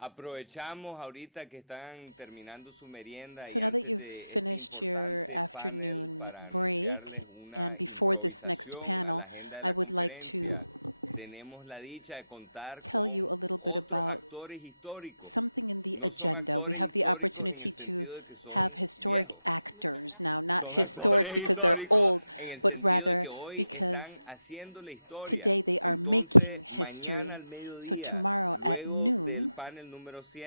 So now that you've finished your afternoon break, and before this next panel, I would like to tell you a little bit about something in the agenda. We have the opportunity to have historic actors now, not historic because they're old, but rather because today they are making history. So tomorrow at noon,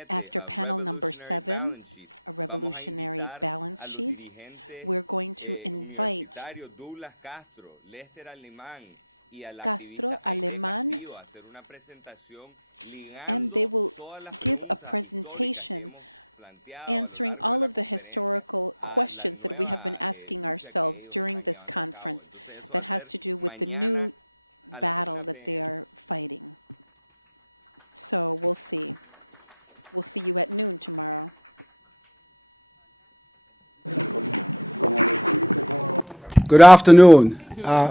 after panel number 7, a revolutionary balance sheet, we're going to invite Castro, Alemán, and they will give a presentation answering all of the historical questions that we have been asking ourselves during this conference that has to do with the new battle that they are fighting. So we'll see. We'll see you at noon tomorrow. Good afternoon.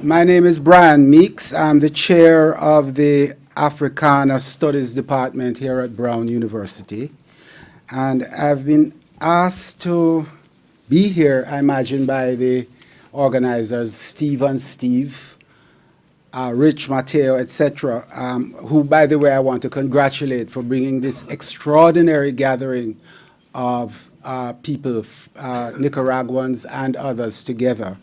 My name is Brian Meeks. I'm the chair of the Africana Studies Department here at Brown University. And I've been asked to be here, I imagine, by the organizers, Steve and Steve, Rich, Mateo, etc., who, by the way, I want to congratulate for bringing this extraordinary gathering of people, Nicaraguans and others together.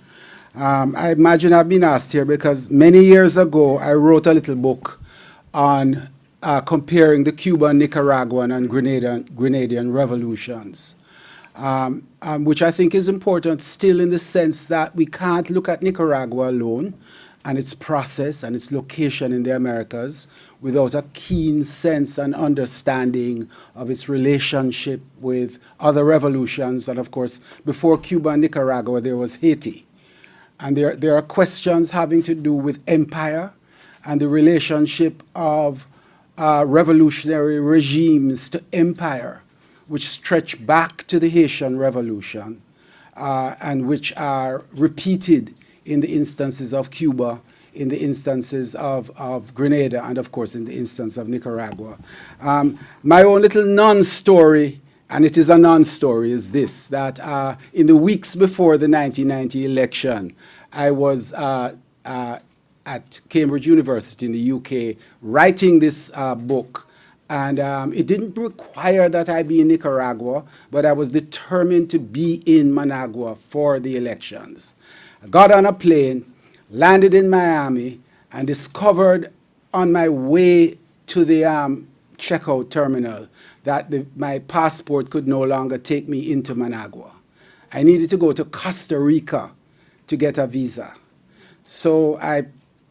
I imagine I've been asked here because many years ago I wrote a little book on comparing the Cuban, Nicaraguan, and Grenadian revolutions, which I think is important still in the sense that we can't look at Nicaragua alone and its process and its location in the Americas without a keen sense and understanding of its relationship with other revolutions. And of course, before Cuba and Nicaragua, there was Haiti. And there are questions having to do with empire and the relationship of revolutionary regimes to empire, which stretch back to the Haitian Revolution and which are repeated in the instances of Cuba, in the instances of Grenada, and of course in the instance of Nicaragua. My own little non-story, and it is a non-story, is this, that in the weeks before the 1990 election, I was at Cambridge University in the UK writing this book. And it didn't require that I be in Nicaragua, but I was determined to be in Managua for the elections. I got on a plane, landed in Miami, and discovered on my way to the checkout terminal that my passport could no longer take me into Managua. I needed to go to Costa Rica to get a visa. So I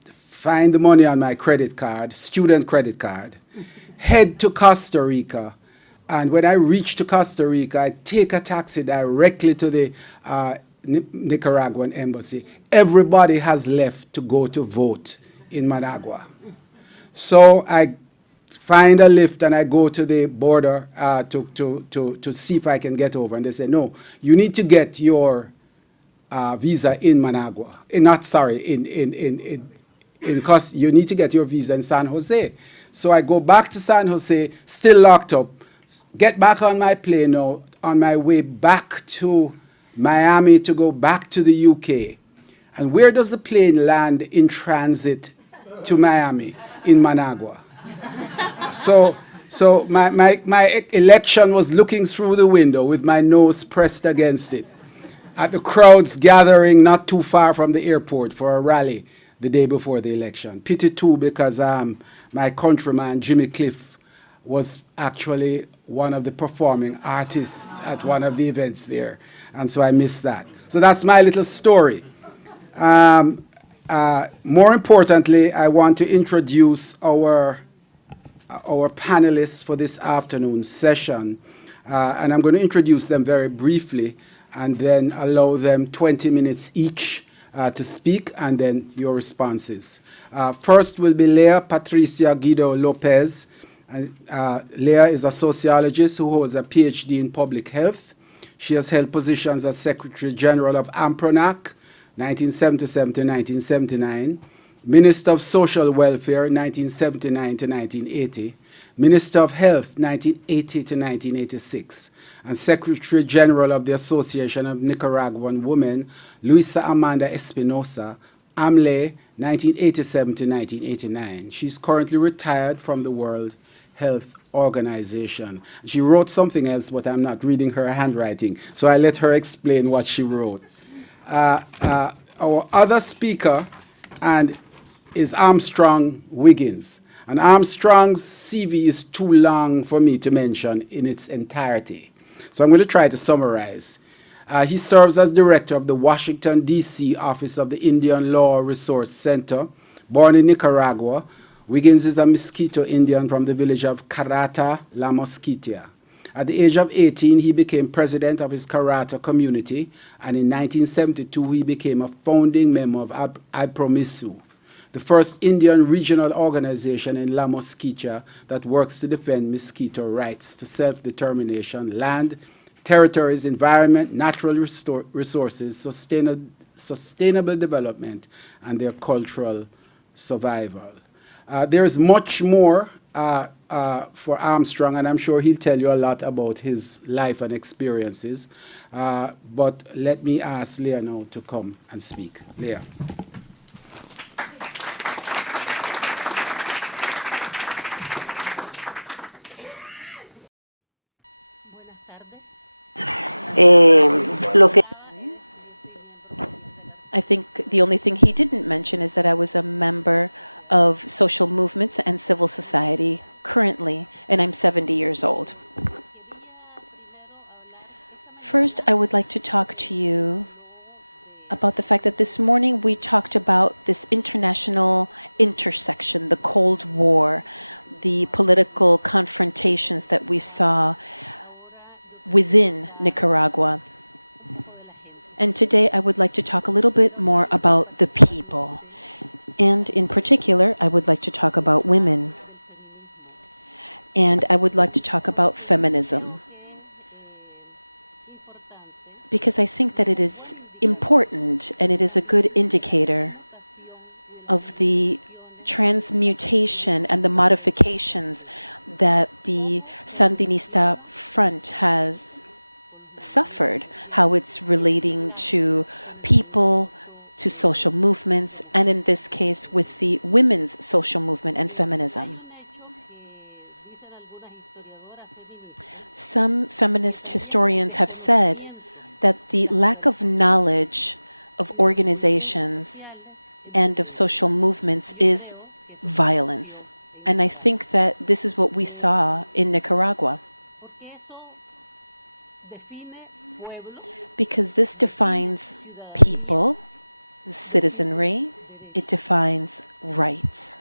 find the money on my credit card, student credit card, head to Costa Rica, and when I reach to Costa Rica, I take a taxi directly to the Nicaraguan embassy. Everybody has left to go to vote in Managua. So I find a lift and I go to the border to see if I can get over. And they say, no, you need to get your visa in Managua. You need to get your visa in San Jose. So I go back to San Jose, still locked up, get back on my plane now, on my way back to Miami to go back to the UK. And where does the plane land in transit to Miami? In Managua. So my election was looking through the window with my nose pressed against it at the crowds gathering not too far from the airport for a rally the day before the election. Pity too, because my countryman Jimmy Cliff was actually one of the performing artists at one of the events there, and so I missed that. So that's my little story. More importantly, I want to introduce our panelists for this afternoon's session, and I'm going to introduce them very briefly and then allow them 20 minutes each to speak, and then your responses. First will be Leah Patricia Guido Lopez. Leah is a sociologist who holds a PhD in public health. She has held positions as Secretary General of AMPRONAC, 1977 to 1979, Minister of Social Welfare 1979 to 1980, Minister of Health 1980 to 1986, and Secretary General of the Association of Nicaraguan Women, Luisa Amanda Espinosa, AMLE 1987 to 1989. She's currently retired from the World Health Organization. She wrote something else, but I'm not reading her handwriting, so I let her explain what she wrote. Our other speaker is Armstrong Wiggins. And Armstrong's CV is too long for me to mention in its entirety. So I'm going to try to summarize. He serves as director of the Washington, D.C. Office of the Indian Law Resource Center. Born in Nicaragua, Wiggins is a Mosquito Indian from the village of Carata, La Mosquitia. At the age of 18, he became president of his Carata community, and in 1972, he became a founding member of IPROMISU, the first Indian regional organization in La Mosquitia that works to defend mosquito rights to self-determination, land, territories, environment, natural resources, sustainable development, and their cultural survival. There is much more for Armstrong, and I'm sure he'll tell you a lot about his life and experiences. But let me ask Leah now to come and speak. Leah. I think the only thing he didn't mention is that I was a member of social movements and civil society currently, and I'm 70 years old. First, I would like to talk to you about the fact that this morning we talked about this international intersection, the Cold War, the political confrontations that we saw within Nicaragua. And today I would like to talk a little bit more about the people. And in particular, I would like to talk about women. And I would like to talk about feminism. Because I think that it is important and it is a good indicator of the transmutation and the modifications that the Sandinista front has suffered, how it's relating to people, to social movements, and in this case with the women's social movement and feminism. Some feminist historians have said that the lack of knowledge of organizations and of social movements is violence. And I think that this is what we saw in Nicaragua. Because this defines people, citizenry, it defines rights.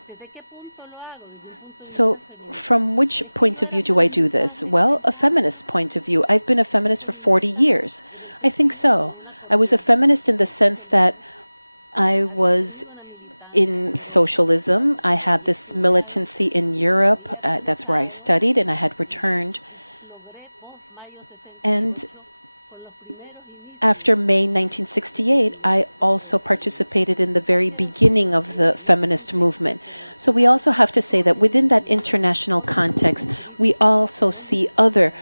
So from which point of view do I do this? Well, a feminist point of view. I've been a feminist for 40 years. I think so. I was a feminist in the sense that I was in socialism. I had this militancy in Europe. That's where I studied, and I had returned. And after May 1968, I also participated in the very beginning of the feminist movement. So we also have to say that within that international context, we also see other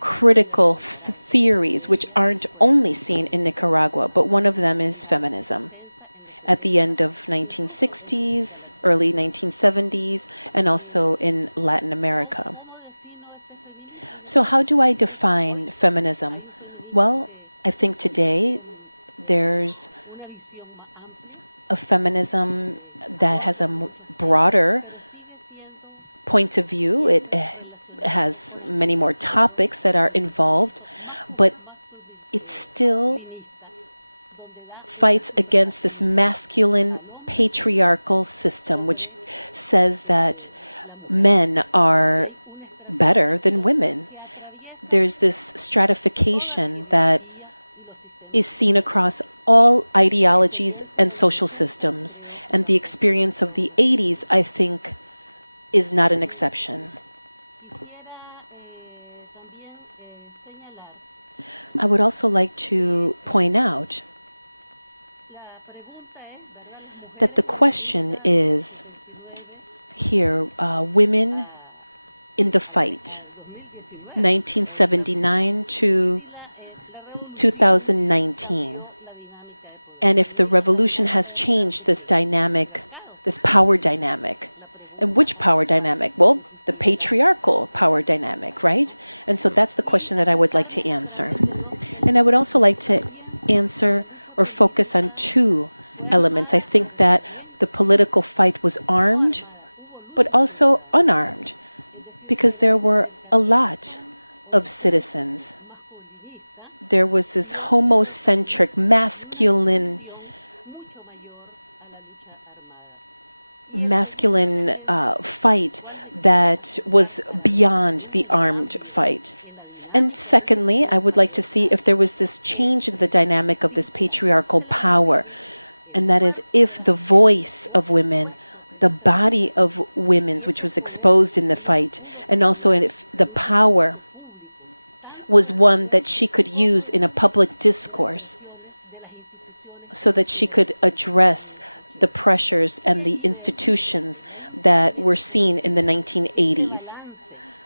critical theories which aren't only seen in Nicaragua, but one of them is feminism. At the end of 1960s, early 1970s, and also in Latin America. So how do I define feminism? Well, I think today there's a feminism that has a broader point of view. It has many more topics that are involved, but it still fights against this masculine patriarchal system which says that men are better than women. There's this stratification that is seen across all ideologies and social systems, and the experience of the 80s, I think, is not an exception. I would also like to point out that the question is here, women in the fight, 1979 to 2019. And if the revolution has changed this dynamic, this power dynamic. And which power dynamic? Well, the patriarchal power dynamic, right? And so that's the question that I would like to answer. And I would also like to answer or focus on two elements. I think that the political fight was armed, but also unarmed, because there were a lot of citizens. There was this homocentric, masculine fight that was beyond the armed fight. And secondly, I would like to see if there was this change in the dynamic of this patriarchal power, and that is if the voice of women, the body of women's, which was exposed in the fight, and also if the power was one that she could use in a public discourse so that she could address the pressures and the institutions that were seen in the 1980s.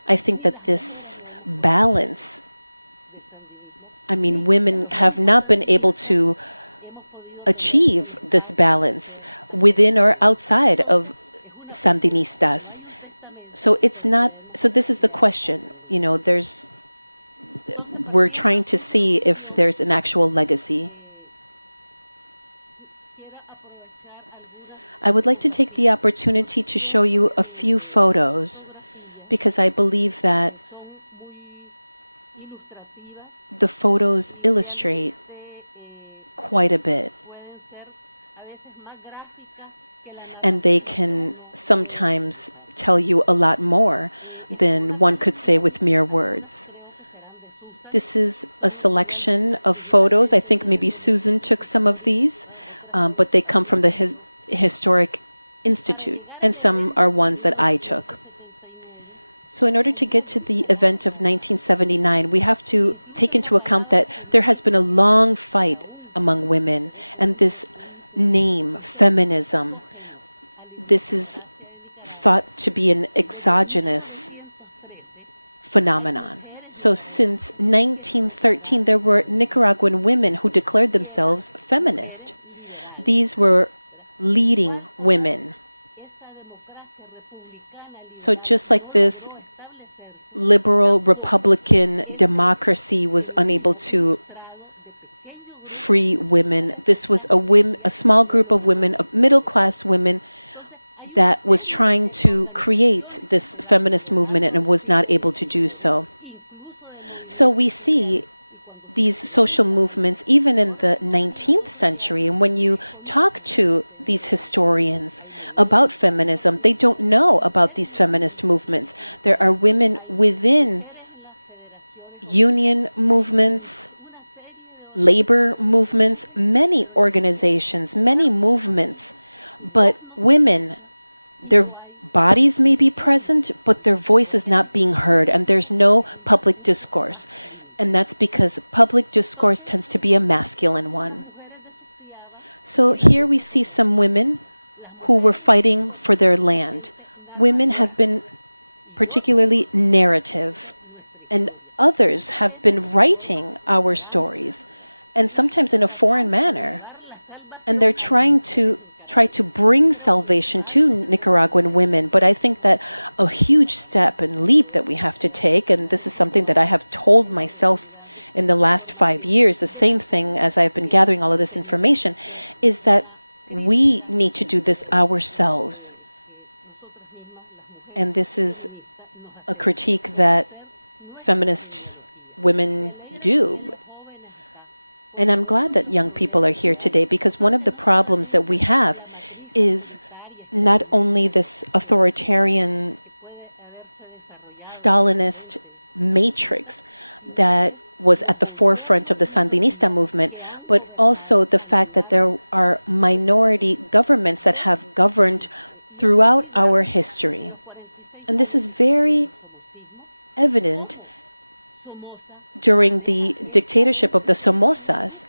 I think that this balance, women have not been able to achieve this balance within or outside of Sandinistas. So this is the question, we're trying to see if there's an actual legacy. I would like to take the opportunity to show you a few photos because I believe that the photos illustrate quite a bit. And they can sometimes tell you a lot more than one could say with mere words. This is a selection of photos. I think maybe Susan took some of these, but they come from the Historic Institute, and some are ones that I took. So in order to get to the event of 1979, we have to take into account that there has been a long fight among women, and this name, feminism, this is thought to be an exogenous phenomenon. So since 1913, there were Nicaraguan women who declared themselves feminist. These were leading women. So just like this liberal Republican democracy was unable to free women, this was a small group of women, of middle-class women, that was trying to create this feminist movement and was not able to do so. So we see these social movements even in the 19th century, and when you talk to these historians about feminism, they don't know about these feminist movements. There are women within union movements, labor movements, many organizations, many movements, but women, their bodies may be present, but their voice is not being heard, and there's no public discourse. And that's because public discourse tends to be a masculine one. So here we see some women who were fighting for their land. Women have been particularly narrative, and others have been writing our stories, and sometimes in a foreign manner. And they're trying to bring salvation to Nicaraguan women. But I think that a huge step and leap that we have to take, and this is something that I have told myself in the last 5 years, the same thing as I've been gathering all of this information, is that we need to do this ourselves. And this is a critique that feminist women do. And I'm glad that young people are here today, because one of the problems that we have is not only this authoritarian Stalinist matrix that was at the forefront of the Sandinista movement, but also the fact that there are minority governments that have governed throughout our history. And this is very evident during the dictatorship of the Somozas.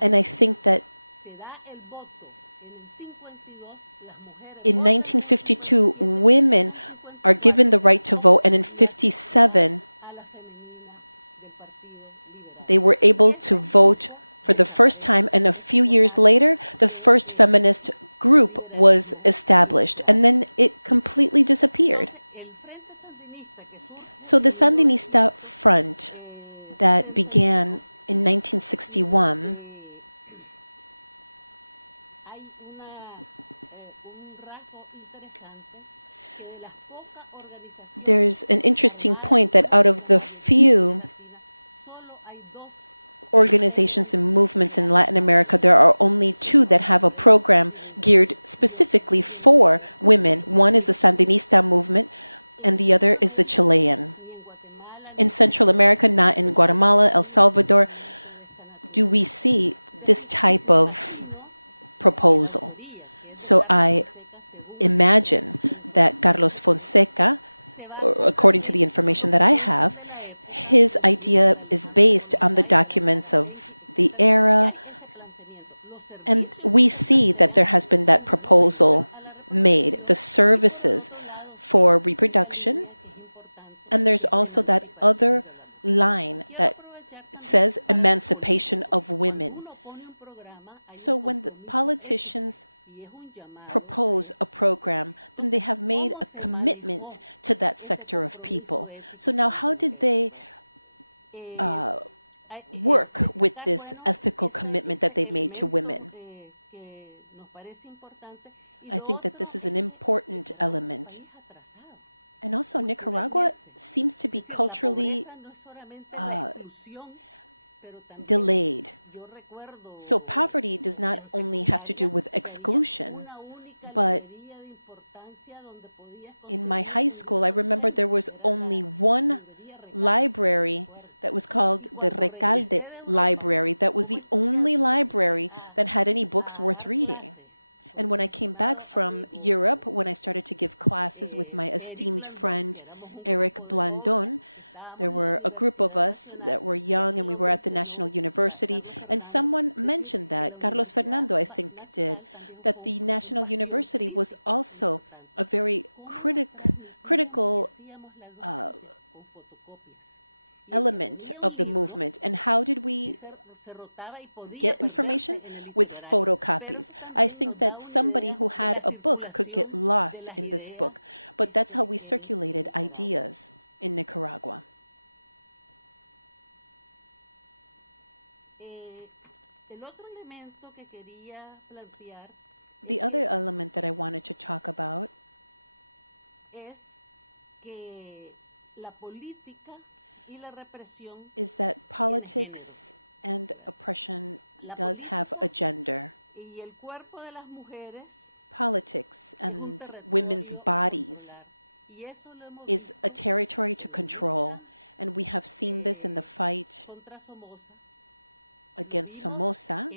And I think that In 1952, women are given the right to vote, and in 57, they were able to vote for the first time, and a few years later, the first feminist group was established, and then it completely disappeared. So the Sandinista front that began in 1961, there's an interesting point that out of the few organizations and movements in Latin America, there are only two that have a program geared specifically for women. One is the Sandinista movement, and the other is the Chilean. In Central America, not in Guatemala, El Salvador, do we see this type of proposal. So I imagine that Carlos Fonseca, according to the information that I have, his idea is based on the documents of the era, and we see that there has been that proposal made, the services for reproduction, and there's also that other line that says emancipation of women. So when the politicians propose a program, then they have made a commitment to that sector of people. So now how did they work with this ethical commitment that they've made to women? I think that this is an important element. And also Nicaragua seems to be culturally delayed. So poverty does not only have to do with exclusion, but in my high school, I remember there was only one library that was called the Recalde Library. That was the only library that had any books worth reading. And when I came back from Europe, when I started to give classes with my esteemed friend Eric Blandon, there were a group of us that were young, and we were at the National University, and someone mentioned that, Carlos Fernando, I think, did, that the National University was also a very critical element of the movement. And how did we get information? With photocopies. I think that somebody who had a book could get lost in this book, but that's how we circulated ideas in Nicaragua. The other element that I wanted to talk about is that politics and oppression does have a gender. Politics and women's bodies is a territory to control, and we have seen this in the fight against Somoza.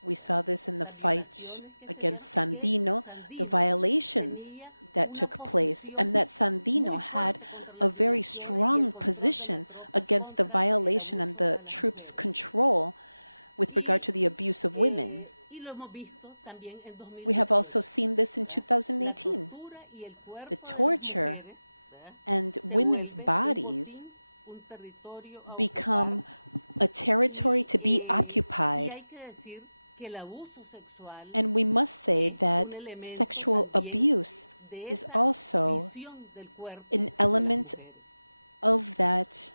We saw this in the fight against Sandino, the violations that took place, and that Sandino had a very strong position against the violation and the troops' control with regard to the abuse of women. We have also seen this in 2018. The torture and women's bodies become a territory to be occupied. And we must say that sexual abuse is also an element of that,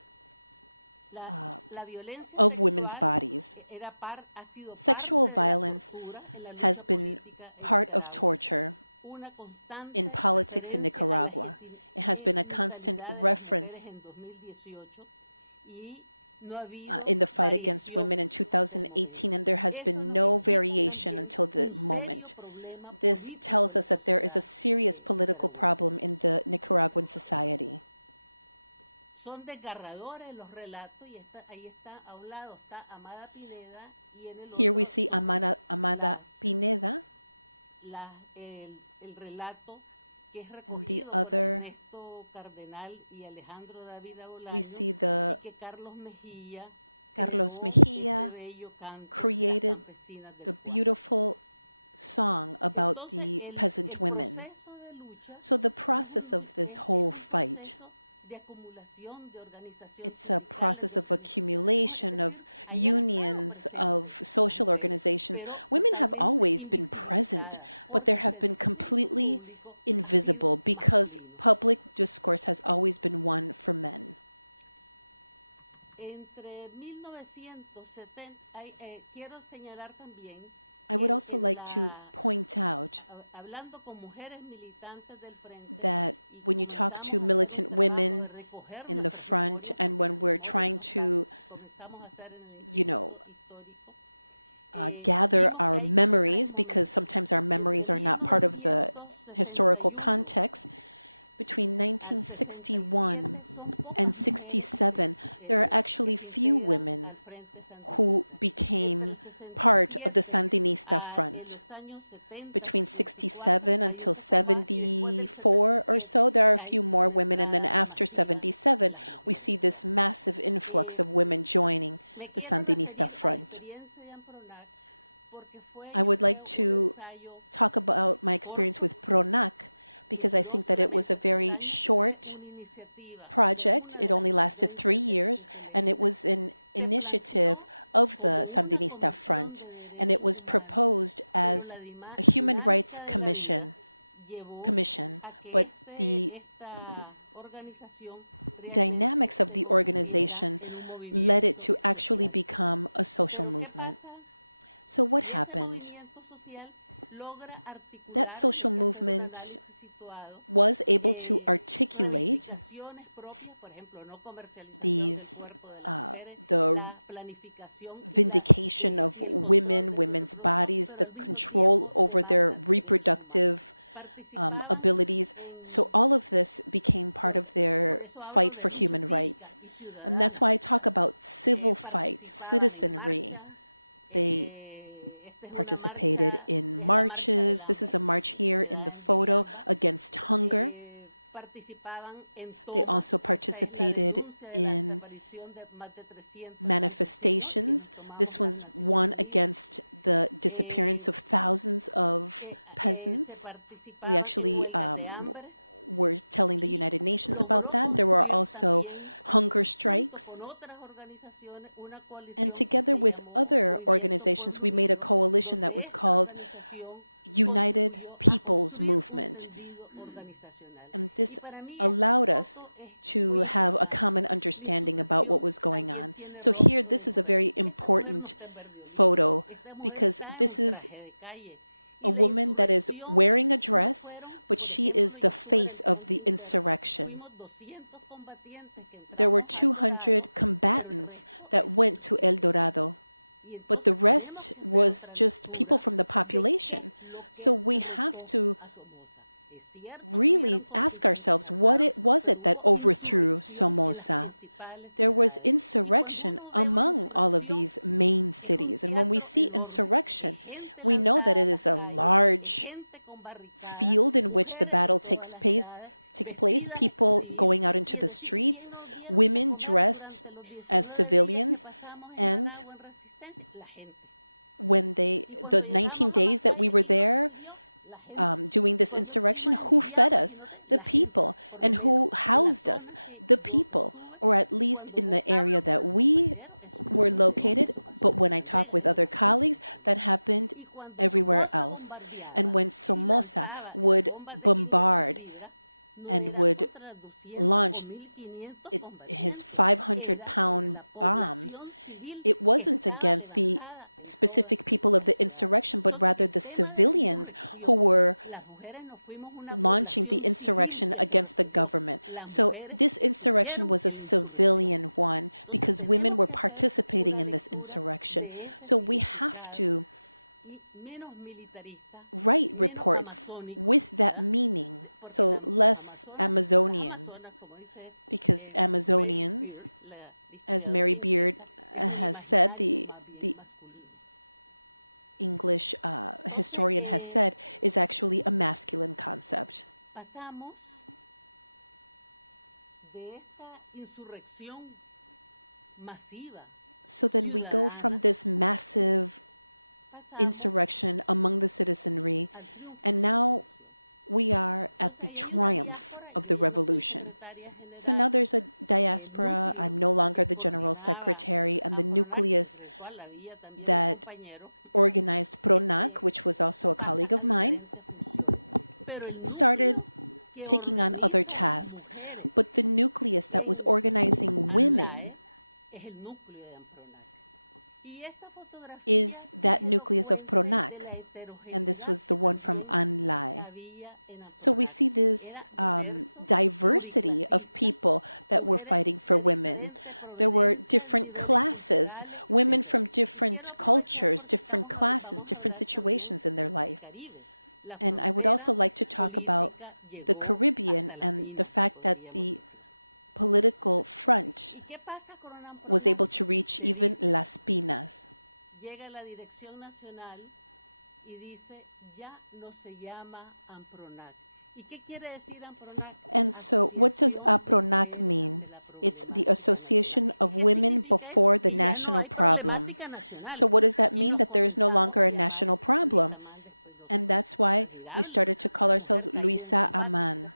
of women's bodies. Sexual violence has been part of torture in politics in Nicaragua. It has been a constant reference in the fight against women in 2018, and there has been no variation until the moment. This tells us that there is a serious political problem in the Nicaraguan society. Here we see Amada Pineda, and the other, we see the Carlos Mejia created the beautiful song about the peasant women. So the process of this whole fight, it's a process of accumulation of unions, of social organizations. Women have always been present, but there have been completely invisible because public discourse has always been one for men. I would also like to point out that when you talk to militant women in the front and when we're trying to, you know, gather our memories, because sometimes our memories are not part of the historical context, between 1961 and 67, there are actually few women who became part of the Sandinista front. Between 67 until 74 or so, there are a few more women, and then after 77, we see this massive influx of women joining the Sandinista front. I would like to talk about my experience with PRONAC, because I think that it was a very short project. It only lasted 3 years, and it was an initiative of the Sandinista Front, and it was proposed as a human rights commission, but the dynamics of the organization led it to actually become a social movement. So what happened? That social movement was able to articulate these, the vindication of women, women's bodies, the control over their reproductive abilities. So all of this became part of their fight for human rights. And that's why I talk about civil fight, citizenry. They participated in marches. This is a march here in the photo against hunger. They also participated in manifestations. This was one against the disappearance of thousands of peasants. We actually were telling the United Nations about that. There were also hunger strikes. And together with other organizations, we made a coalition that was called United People's Movement. And this allowed us to have a common understanding about what was going on. So here, this is a very important photo because this is a woman that is wearing a dress, but she is the face of the insurrection. There were 200 combatants that went to El Dorado, but the rest was just people from the population. So we have to really ask ourselves, what was it that overthrew Somoza? There was insurrection among all of these main cities. And when we see insurrection, we know that it is a large field in which the battle takes place, people going out into the streets, women dressed as civilians, and when the 19 days that we were there, doing this insurrection, who fed us? The people. And who housed us? The people, or at least in the area that we were located. But when I talk with other colleagues, that happened everywhere else. And when Somoza would bombard and would launch his 500-pound bombs, it wasn't against the specific people of the insurrection, but rather the civilians who were launching the insurrection against the government. So this insurrection was a civilian one because women were participating in this insurrection. So we have to write reports with that meaning, so less Amazonian, because Amazonians, as Mary Beard has said, the English historian has said, is actually a masculine concept. So then we go from this massive insurrection among the citizenry, and now we are at the triumph of the revolution. So now there's a diaspora. I'm no longer the general secretary, and the nucleus that organized PRONAC, which was also a colleague of mine, started taking on other tasks. But the nucleus that was organizing women is that nucleus of PRONAC, and this was the one from ANLAE. So we see this diversity of people that were fighting for women. There were different classes, women from different cultures, different classes, different situations in their life. And I would also like to talk about the Caribbean and the fact that the political front was able to reach even Las Pinas. And so what does APRONAC mean? It's the Association of Women Before the National Problem. So what does that mean? That there is no longer a national problem. And that's why we started to call ourselves Luisa Aman.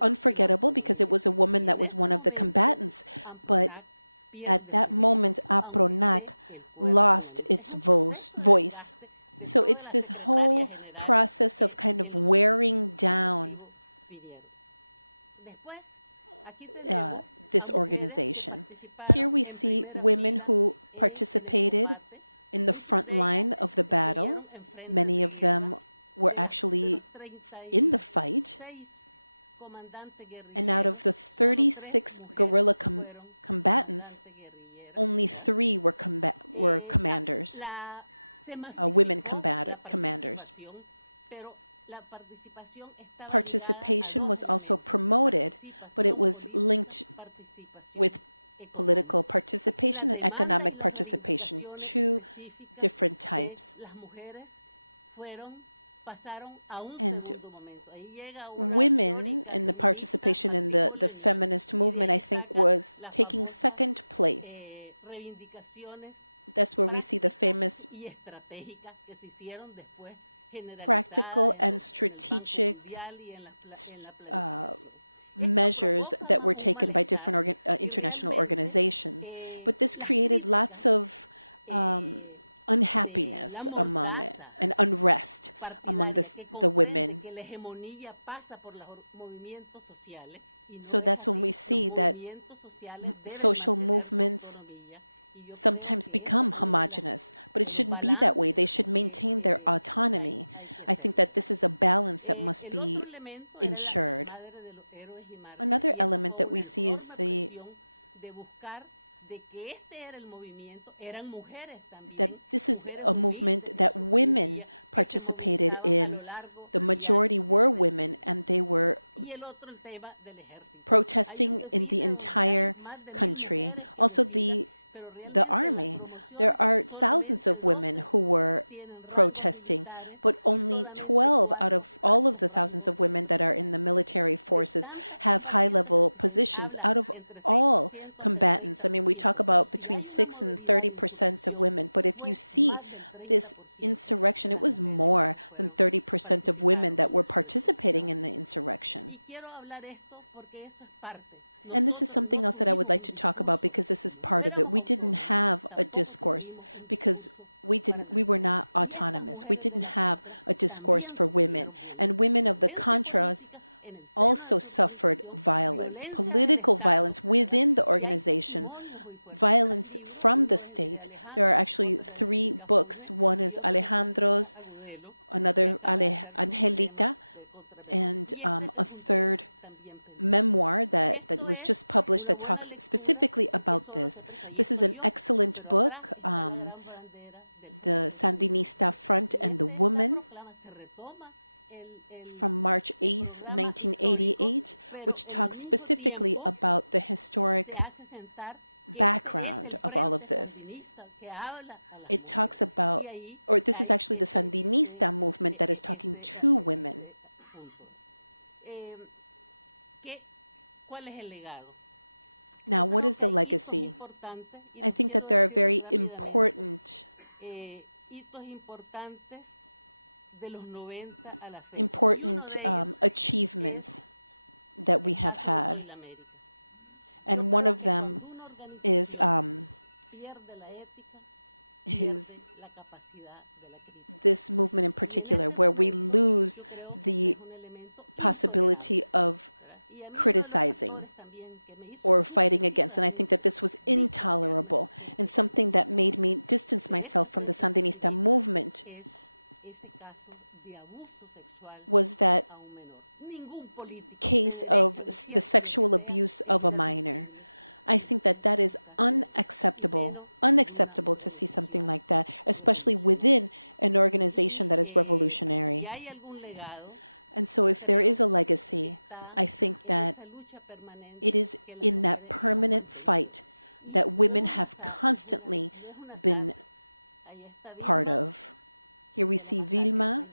Unforgettable because it was a woman that was one of the combatants. But at that moment, APRONAC lost its voice. So it's this whole process of kind of wearing down this organization. Here we see women who participated in the front line of the battle. Many of them were actually in the fight. And out of the 36 guerrilla combatants, only 3 were commanders, women commanders. Participation was also promoted, but it was linked with political participation and economic participation, 2 different types. And women and the participation in the feminist movement, I think, was taking second place. That's where we see the famous practical and strategic measures that were taken by different international organizations. But this created lots of unhappiness among it and unrest among the women. So that's when we see that social movements sometimes become homogenous, but it shouldn't be that way. They should maintain their autonomy. I think that this is a balance that must be ensured. Another element that we see is that this is a movement that women participated in. The majority were women, and they were protesting in the entire country. Also, the army. There are thousands of women who were protesting, but only 12 out of all of the thousands of women that are in the military forces have high-level positions out of all combatants. I mean, we talk about between 6 and 30% of women, but if you see this insurrection, it was more than 30% of women that were participating in the insurrection. And this is something else that I would like to talk about because this is part of it. We didn't have a discourse because we were not autonomous. We didn't have a discourse for women. And women of the Contras also suffered violence, political violence within the organization, violence from the state. There are actually 3 books. One is Alejandro's, another Angelica, and a third memoir that was just published that talks specifically about this. This is an excellent book, The Sandinista Front and the Woman, from March 8th, 1988, which talks specifically about the historic background of all of this. It talks about, or this is actually the Sandinista movement that is talking to women. Now, what is the legacy? I think that there are very important important achievements that we have had. And one of them is this movement in particular, where we lose the possibility of criticizing or fighting against. And I think that this was intolerable and something that made me distance myself from the Sandinista movement was that case of the sexual abuse of a minor. I think that that is unacceptable to see something like that, especially within an organization that is revolutionary. And so if there is a legacy, I think that it is in that permanent fight that women have constantly been part of. Here we see Vilma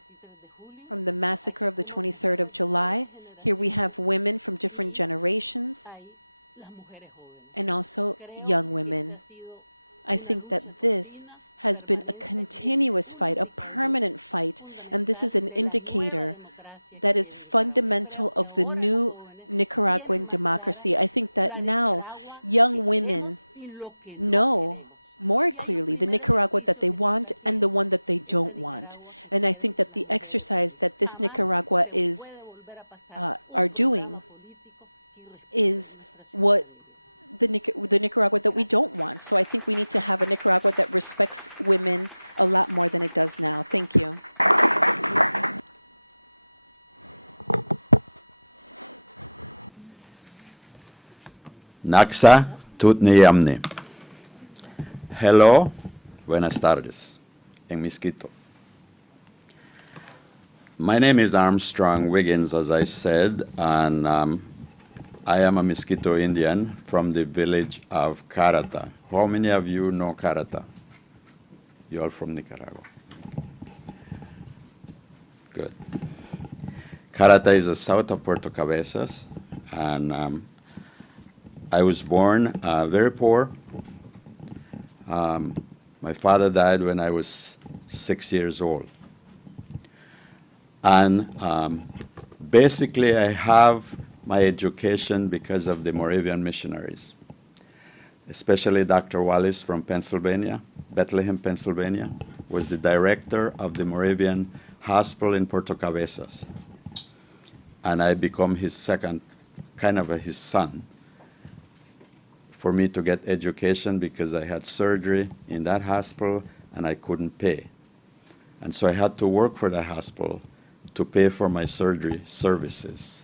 from the massacre of the 23rd of July. Here we have women from different generations and also young women. I think that this has been a continuous fight, a permanent fight, and this is an indicator that is fundamental of the new Nicaraguan democracy. I think that now young women know more clearly the Nicaragua that they want and the one that they don't want. And I think that the exercise that this Nicaragua are doing is what the Nicaragua that we don't want. So I think we need to have a Nicaragua that respects women a lot more than it does now. Thank you. Naxa Tutniyamni. Hello, buenas tardes, en Miskito. My name is Armstrong Wiggins, as I said, and I am a Miskito Indian from the village of Carata. How many of you know Carata? You're all from Nicaragua. Good. Carata is the south of Puerto Cabezas, and I was born very poor. My father died when I was 6 years old. And basically, I have my education because of the Moravian missionaries, especially Dr. Wallace from Pennsylvania, Bethlehem, Pennsylvania, was the director of the Moravian Hospital in Puerto Cabezas. And I become his second, kind of his son, for me to get education because I had surgery in that hospital and I couldn't pay. And so I had to work for that hospital to pay for my surgery services.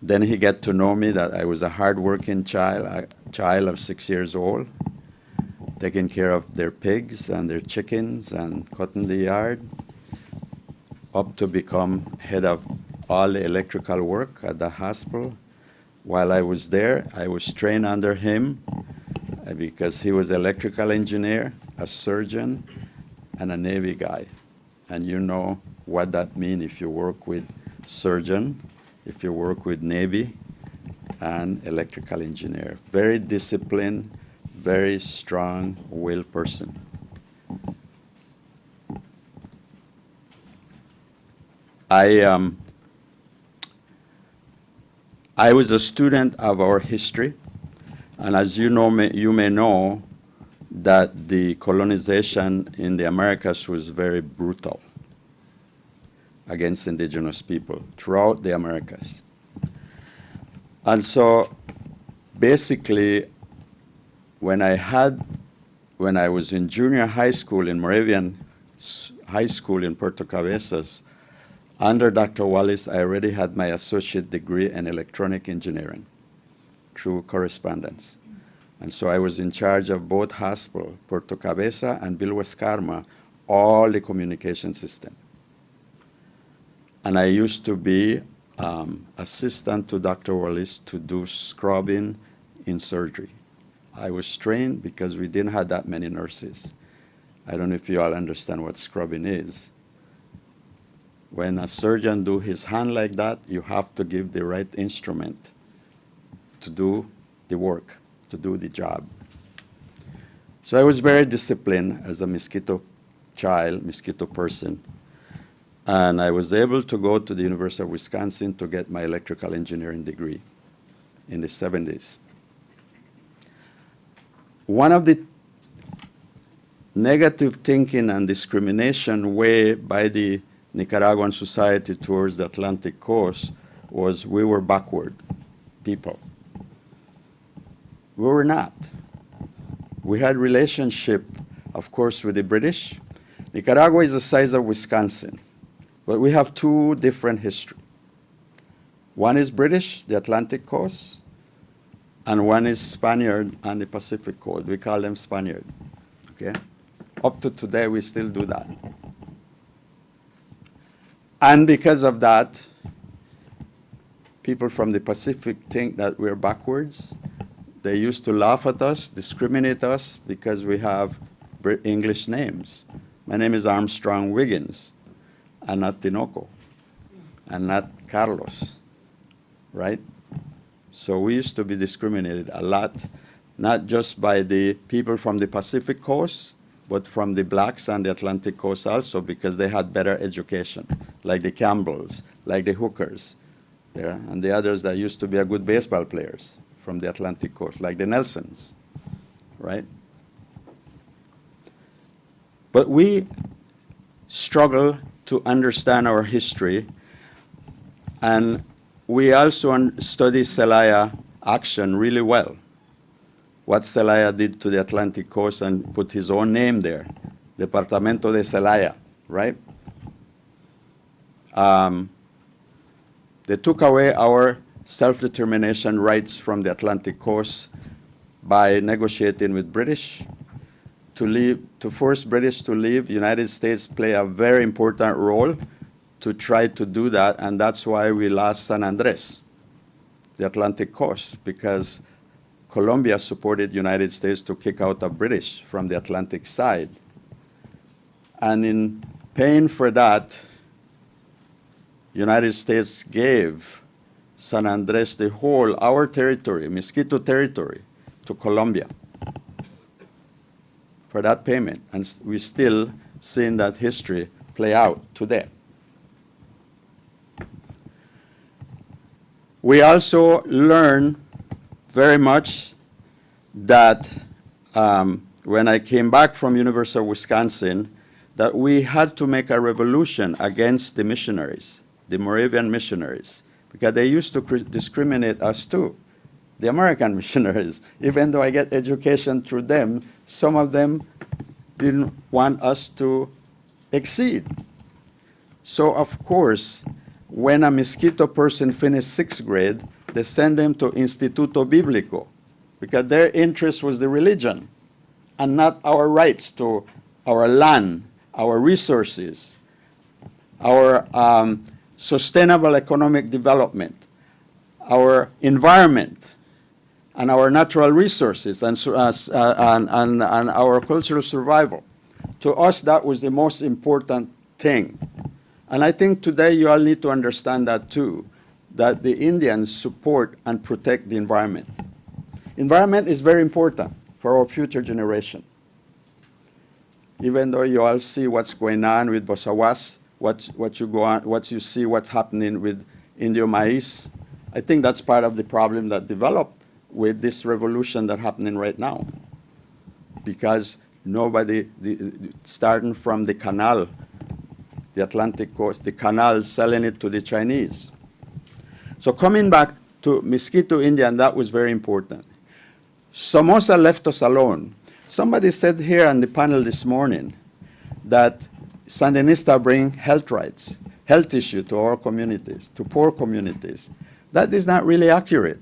Then he got to know me that I was a hardworking child, a child of 6 years old, taking care of their pigs and their chickens and cutting the yard, up to become head of all the electrical work at the hospital. While I was there, I was trained under him because he was electrical engineer, a surgeon, and a Navy guy. And you know what that means if you work with surgeon, if you work with Navy, and electrical engineer. Very disciplined, very strong-willed person. I was a student of our history, and as you know, you may know that the colonization in the Americas was very brutal against indigenous people throughout the Americas. And so basically, when I was in junior high school in Moravian High School in Puerto Cabezas, under Dr. Wallace, I already had my associate degree in electronic engineering through correspondence. And so I was in charge of both hospitals, Puerto Cabeza and Bilhuescarma, all the communication system. And I used to be assistant to Dr. Wallace to do scrubbing in surgery. I was trained because we didn't have that many nurses. I don't know if you all understand what scrubbing is. When a surgeon do his hand like that, you have to give the right instrument to do the work, to do the job. So I was very disciplined as a Miskito child, Mosquito person. And I was able to go to the University of Wisconsin to get my electrical engineering degree in the 70s. One of the negative thinking and discrimination way by the Nicaraguan society towards the Atlantic coast was we were backward people. We were not. We had relationship, of course, with the British. Nicaragua is the size of Wisconsin, but we have two different history. One is British, the Atlantic coast, and one is Spaniard on the Pacific coast. We call them Spaniard, okay? Up to today, we still do that. And because of that, people from the Pacific think that we're backwards. They used to laugh at us, discriminate us, because we have English names. My name is Armstrong Wiggins, and not Tinoco, and not Carlos, right? So we used to be discriminated a lot, not just by the people from the Pacific coast, but from the blacks on the Atlantic coast also, because they had better education, like the Campbells, like the Hookers, yeah, and the others that used to be a good baseball players from the Atlantic coast, like the Nelsons, right? But we struggle to understand our history, and we also study Celaya action really well. What Celaya did to the Atlantic coast and put his own name there, Departamento de Celaya, right? They took away our self-determination rights from the Atlantic coast by negotiating with British to force British to leave. The United States play a very important role to try to do that, and that's why we lost San Andres, the Atlantic coast, because Colombia supported the United States to kick out the British from the Atlantic side. And in paying for that, United States gave San Andres the whole, our territory, Mosquito territory, to Colombia for that payment. And we still seeing that history play out today. We also learn very much that when I came back from University of Wisconsin, that we had to make a revolution against the missionaries, the Moravian missionaries, because they used to discriminate us too, the American missionaries. Even though I get education through them, some of them didn't want us to exceed. So of course, when a Mosquito person finished 6th grade, they send them to Instituto Bíblico, because their interest was the religion and not our rights to our land, our resources, our sustainable economic development, our environment, and our natural resources, and our cultural survival. To us, that was the most important thing. And I think today you all need to understand that too, that the Indians support and protect the environment. Environment is very important for our future generation. Even though you all see what's going on with Bosawas, what you see what's happening with Indio Maiz, I think that's part of the problem that developed with this revolution that's happening right now. Because nobody, starting from the canal, the Atlantic coast, the canal, selling it to the Chinese. So coming back to Mosquito Indian, that was very important. Somoza left us alone. Somebody said here on the panel this morning that Sandinista bring health rights, health issue to our communities, to poor communities. That is not really accurate.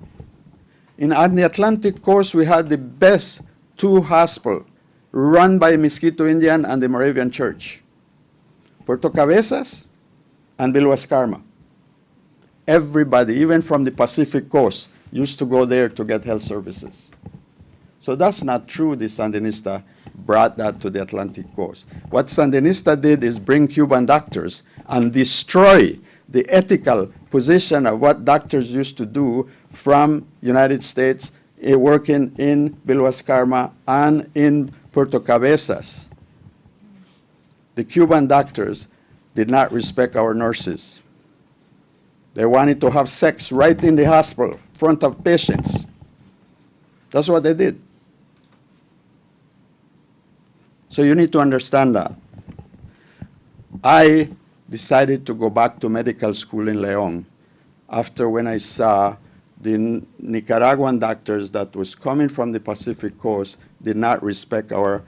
On the Atlantic coast, we had the best 2 hospitals run by Mosquito Indian and the Moravian Church. Puerto Cabezas and Bilhuascarma. Everybody, even from the Pacific coast, used to go there to get health services. So that's not true. The Sandinista brought that to the Atlantic coast. What Sandinista did is bring Cuban doctors and destroy the ethical position of what doctors used to do from United States, working in Bilhuascarma and in Puerto Cabezas. the Cuban doctors did not respect our nurses. They wanted to have sex right in the hospital, in front of patients. That's what they did. So you need to understand that. I decided to go back to medical school in León after when I saw the Nicaraguan doctors that was coming from the Pacific Coast did not respect our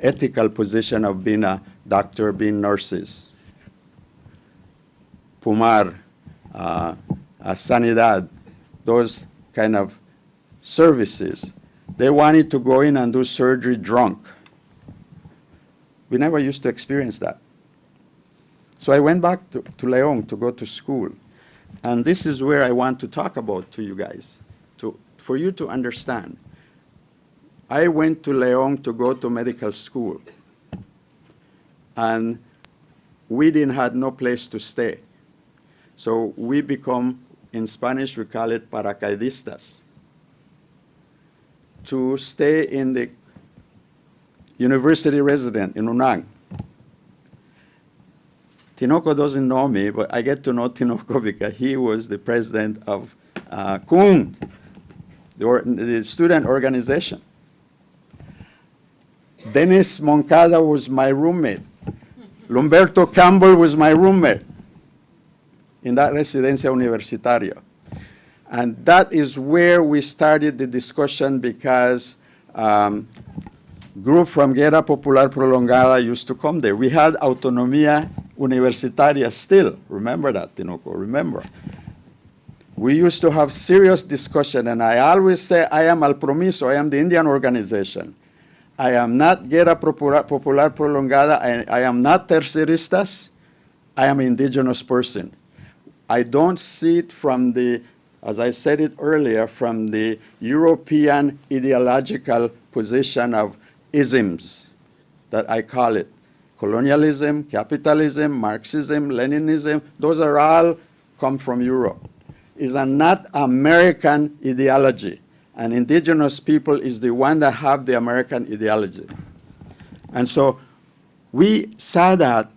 ethical position of being a doctor, being nurses. Pumar, Sanidad, those kind of services. They wanted to go in and do surgery drunk. We never used to experience that. So I went back to León to go to school. And this is where I want to talk about to you guys, for you to understand. I went to León to go to medical school. And we didn't have no place to stay. So we become, in Spanish we call it paracaidistas, to stay in the university residence in Unang. Tinoco doesn't know me, but I get to know Tinoco because he was the president of CUN, the student organization. Dennis Moncada was my roommate. Lumberto Campbell was my roommate in that residencia universitaria. And that is where we started the discussion because group from Guerra Popular Prolongada used to come there. We had autonomía universitaria still. Remember that, Tinoco, remember. We used to have serious discussion, and I always say, I am Al Promiso, I am the Indian organization. I am not Guerra Popular Prolongada, I am not terceristas, I am an indigenous person. I don't see it from the, as I said it earlier, from the European ideological position of isms, that I call it. Colonialism, capitalism, Marxism, Leninism, those are all come from Europe. It's a not American ideology. And indigenous people is the one that have the American ideology. And so we saw that,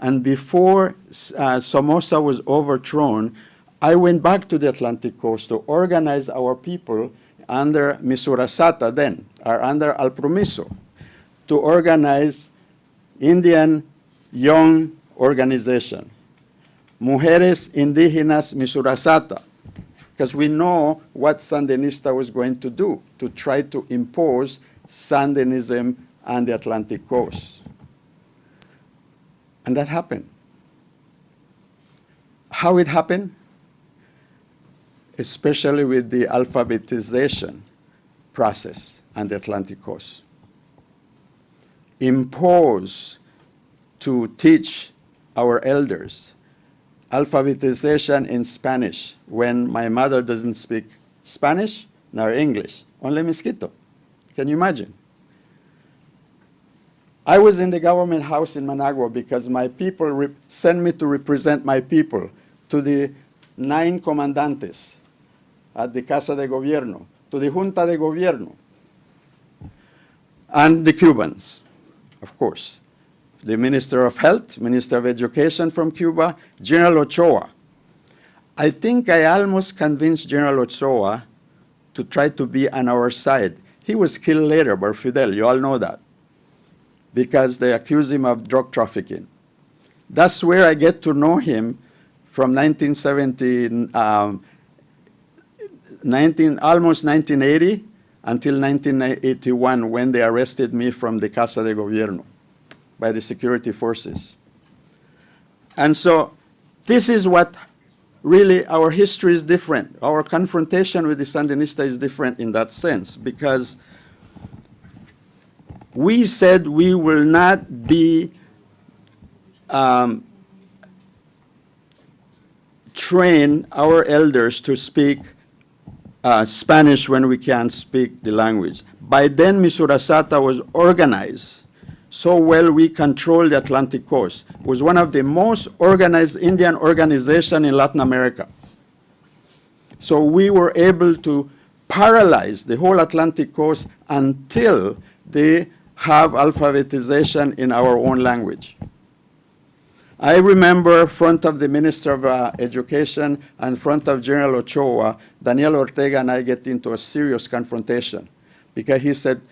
and before Somoza was overthrown, I went back to the Atlantic coast to organize our people under Misurasata then, or under Al Promiso, to organize Indian young organization, Mujeres Indígenas Misurasata, because we know what Sandinista was going to do, to try to impose Sandinism on the Atlantic coast. And that happened. How it happened? Especially with the alphabetization process on the Atlantic coast. Impose to teach our elders alphabetization in Spanish when my mother doesn't speak Spanish nor English, only Mosquito. Can you imagine? I was in the government house in Managua because my people sent me to represent my people to the 9 comandantes at the Casa de Gobierno, to the Junta de Gobierno, and the Cubans, of course. The Minister of Health, Minister of Education from Cuba, General Ochoa. I think I almost convinced General Ochoa to try to be on our side. He was killed later by Fidel, you all know that, because they accused him of drug trafficking. That's where I get to know him from almost 1980 until 1981 when they arrested me from the Casa de Gobierno by the security forces. And so this is what really our history is different. Our confrontation with the Sandinista is different in that sense because we said we will not be train our elders to speak Spanish when we can't speak the language. By then, Misurasata was organized so well we controlled the Atlantic coast. It was one of the most organized Indian organizations in Latin America. So we were able to paralyze the whole Atlantic coast until the have alphabetization in our own language. I remember in front of the Minister of Education and in front of General Ochoa, Daniel Ortega and I get into a serious confrontation because he said,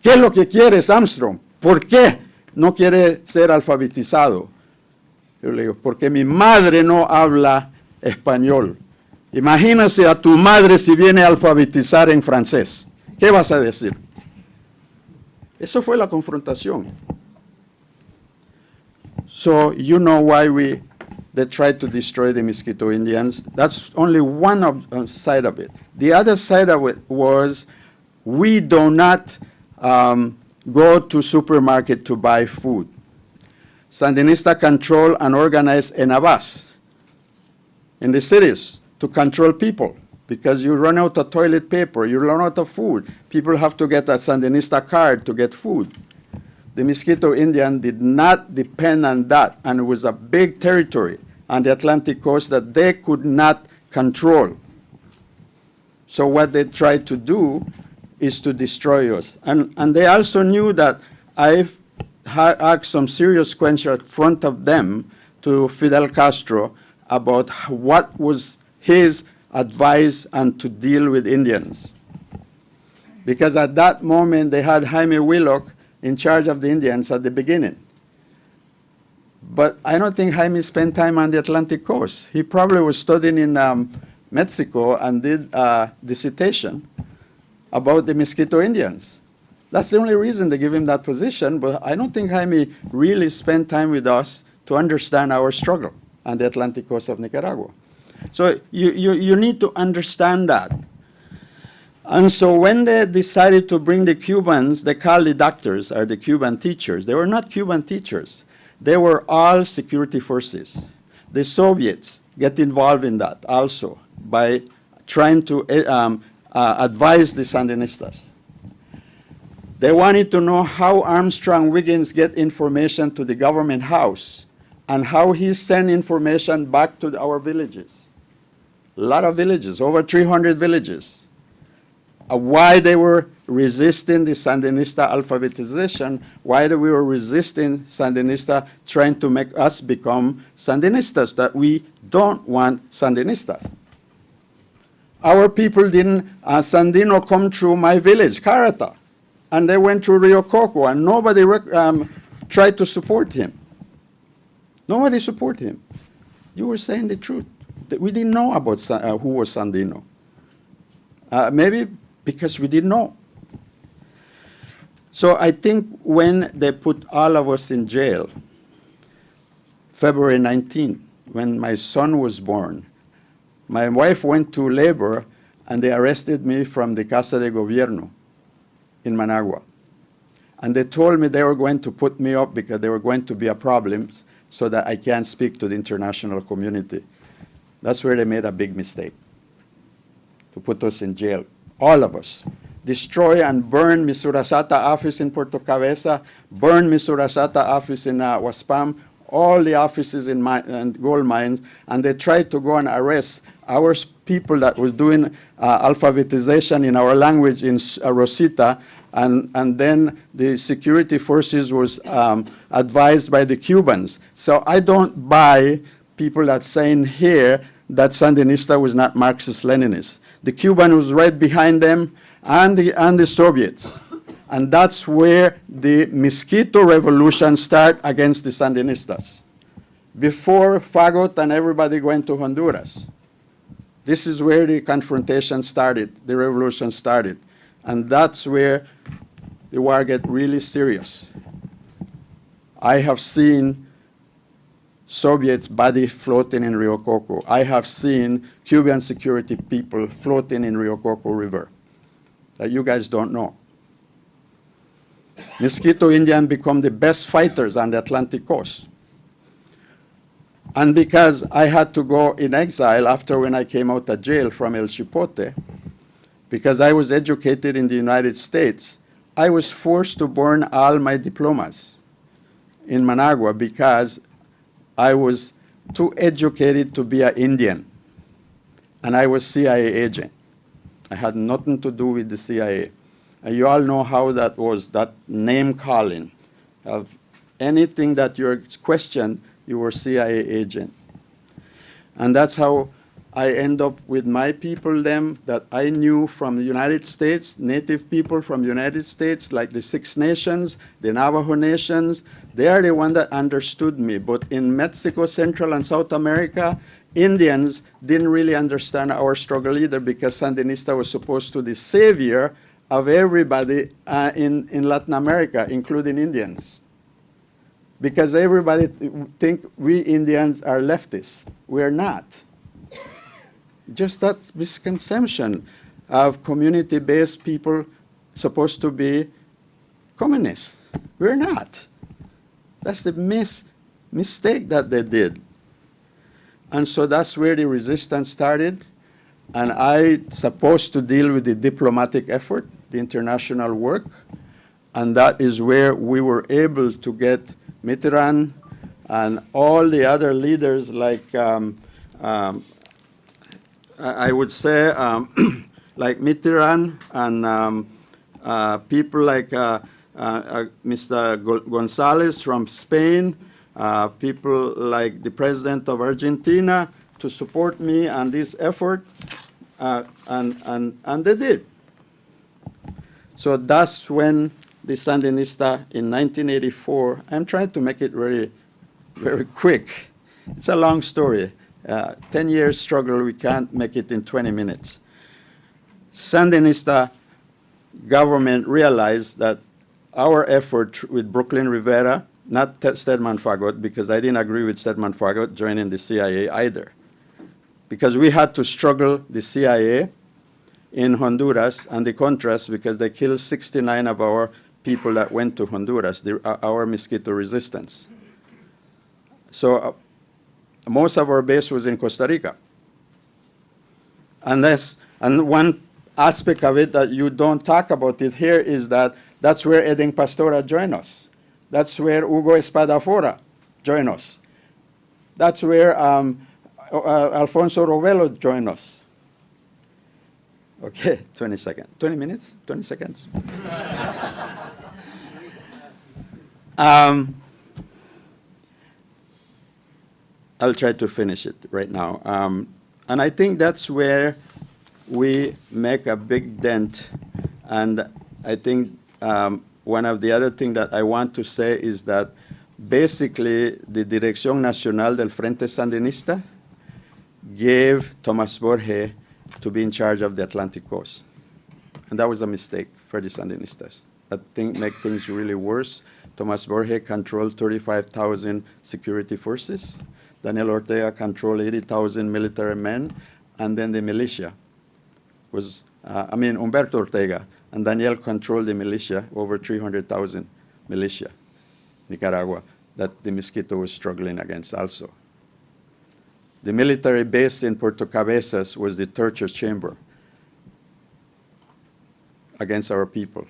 ¿qué es lo que quieres, Armstrong? ¿Por qué no quiere ser alfabetizado? Yo le digo, porque mi madre no habla español. Imagínese a tu madre si viene a alfabetizar en francés. ¿Qué vas a decir? Eso fue la confrontación. So you know why they tried to destroy the Mosquito Indians. That's only one side of it. The other side of it was we do not go to supermarket to buy food. Sandinista control and organize enabas in the cities to control people because you run out of toilet paper, you run out of food. People have to get a Sandinista card to get food. The Mosquito Indian did not depend on that, and it was a big territory on the Atlantic coast that they could not control. So what they tried to do is to destroy us. And they also knew that I've asked some serious questions in front of them to Fidel Castro about what was his advice and to deal with Indians. Because at that moment, they had Jaime Willock in charge of the Indians at the beginning. But I don't think Jaime spent time on the Atlantic coast. He probably was studying in Mexico and did a dissertation about the Mosquito Indians. That's the only reason they give him that position, but I don't think Jaime really spent time with us to understand our struggle on the Atlantic coast of Nicaragua. So you need to understand that. And so when they decided to bring the Cubans, they called the doctors, or the Cuban teachers. They were not Cuban teachers. They were all security forces. The Soviets get involved in that also by trying to advise the Sandinistas. They wanted to know how Armstrong Wiggins get information to the government house and how he sent information back to our villages. A lot of villages, over 300 villages. Why they were resisting the Sandinista alphabetization, why we were resisting Sandinista trying to make us become Sandinistas, that we don't want Sandinistas. Our people didn't, Sandino come through my village, Carata, and they went through Rio Coco, and nobody tried to support him. Nobody supported him. You were saying the truth. We didn't know about who was Sandino. Maybe because we didn't know. So I think when they put all of us in jail, February 19, when my son was born, my wife went to labor and they arrested me from the Casa de Gobierno in Managua. And they told me they were going to put me up because there were going to be a problem so that I can't speak to the international community. That's where they made a big mistake, to put us in jail, all of us. Destroy and burn Misurasata office in Puerto Cabeza, burn Misurasata office in Waspam, all the offices in gold mines, and they tried to go and arrest our people that was doing alphabetization in our language in Rosita, and then the security forces was advised by the Cubans. So I don't buy people that saying here that Sandinista was not Marxist-Leninist. The Cuban was right behind them, and the Soviets. And that's where the Mosquito Revolution started against the Sandinistas. Before Fagot and everybody went to Honduras. This is where the confrontation started, the revolution started. And that's where the war get really serious. I have seen Soviets' body floating in Rio Coco. I have seen Cuban security people floating in Rio Coco River that you guys don't know. Mosquito Indian become the best fighters on the Atlantic coast. And because I had to go in exile after when I came out of jail from El Chipote, because I was educated in the United States, I was forced to burn all my diplomas in Managua because I was too educated to be an Indian. And I was CIA agent. I had nothing to do with the CIA. You all know how that was, that name calling. Of anything that you questioned, you were CIA agent. And that's how I end up with my people, them that I knew from the United States, native people from the United States, like the Six Nations, the Navajo Nations. They are the one that understood me. But in Mexico, Central and South America, Indians didn't really understand our struggle either, because Sandinista was supposed to be the savior of everybody in Latin America, including Indians. Because everybody think we Indians are leftists. We're not. Just that misconception of community-based people supposed to be communists. We're not. That's the mistake that they did. And so that's where the resistance started. And I supposed to deal with the diplomatic effort, the international work. And that is where we were able to get Mitterrand and all the other leaders like I would say like Mitterrand and people like Mr. Gonzalez from Spain, people like the president of Argentina to support me on this effort, and they did. So that's when the Sandinista in 1984, I'm trying to make it very, very quick. It's a long story. 10 years struggle, we can't make it in 20 minutes. Sandinista government realized that our effort with Brooklyn Rivera, not Stedman Fagot, because I didn't agree with Stedman Fagot joining the CIA either, because we had to struggle the CIA in Honduras and the Contras because they killed 69 of our people that went to Honduras, our mosquito resistance. So most of our base was in Costa Rica. And one aspect of it that you don't talk about it here is that that's where Eden Pastora joined us. That's where Hugo Espadafora joined us. That's where Alfonso Robelo joined us. Okay, 20 seconds. 20 minutes? 20 seconds? I'll try to finish it right now. And I think that's where we make a big dent. And I think one of the other things that I want to say is that basically the Dirección Nacional del Frente Sandinista gave Tomás Borge to be in charge of the Atlantic coast. And that was a mistake for the Sandinistas. I think make things really worse. Tomás Borge controlled 35,000 security forces. Daniel Ortega controlled 80,000 military men. And then the militia was, Humberto Ortega and Daniel controlled the militia, over 300,000 militia, Nicaragua, that the Mosquito was struggling against also. The military base in Puerto Cabezas was the torture chamber against our people.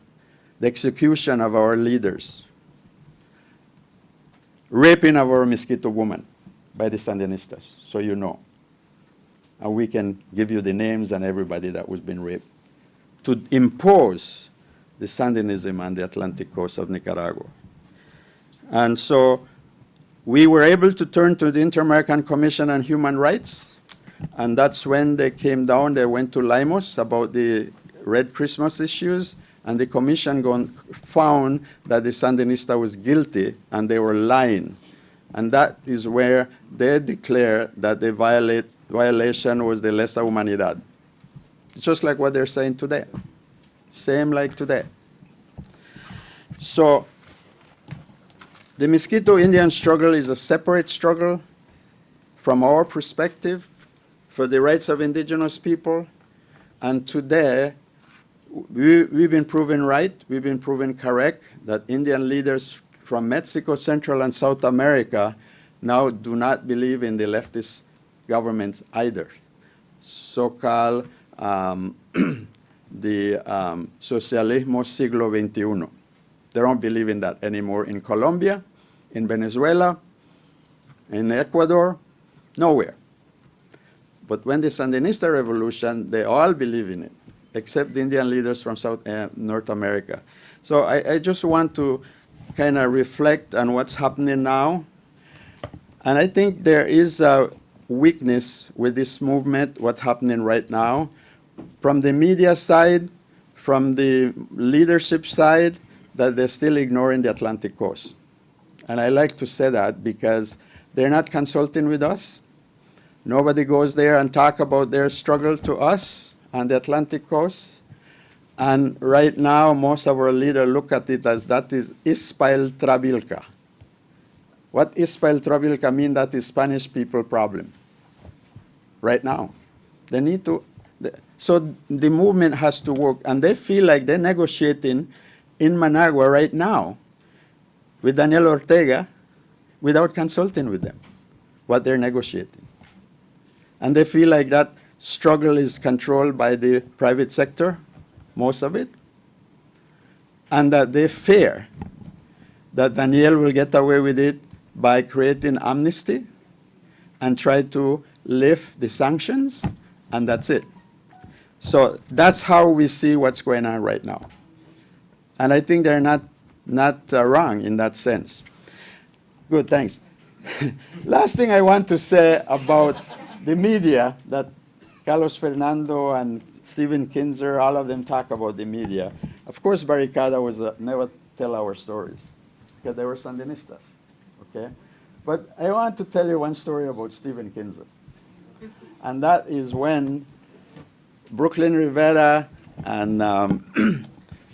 The execution of our leaders, raping of our Mosquito woman by the Sandinistas, so you know. And we can give you the names and everybody that was being raped, to impose the Sandinism on the Atlantic coast of Nicaragua. And so we were able to turn to the Inter-American Commission on Human Rights, and that's when they came down, they went to Limos about the Red Christmas issues, and the commission found that the Sandinista was guilty and they were lying. And that is where they declared that the violation was the lesa humanidad. Just like what they're saying today. Same like today. So the Mosquito Indian struggle is a separate struggle from our perspective for the rights of indigenous people. And today, we've been proven right, we've been proven correct, that Indian leaders from Mexico, Central and South America now do not believe in the leftist governments either. So-called the socialismo siglo XXI. They don't believe in that anymore in Colombia, in Venezuela, in Ecuador, nowhere. But when the Sandinista revolution, they all believe in it. except the Indian leaders from North America. So I just want to kind of reflect on what's happening now. And I think there is a weakness with this movement, what's happening right now, from the media side, from the leadership side, that they're still ignoring the Atlantic coast. And I like to say that because they're not consulting with us. Nobody goes there and talk about their struggle to us on the Atlantic coast. And right now, most of our leaders look at it as that is Ispail Trabilca. What Ispail Trabilca mean? That is Spanish people problem. Right now. They need to, so the movement has to work, and they feel like they're negotiating in Managua right now with Daniel Ortega without consulting with them, what they're negotiating. And they feel like that struggle is controlled by the private sector, most of it, and that they fear that Daniel will get away with it by creating amnesty and try to lift the sanctions, and that's it. So that's how we see what's going on right now. And I think they're not wrong in that sense. Good, thanks. Last thing I want to say about the media, that Carlos Fernando and Stephen Kinzer, all of them talk about the media. Of course, Barricada was never tell our stories, because they were Sandinistas, okay? But I want to tell you one story about Stephen Kinzer. And that is when Brooklyn Rivera and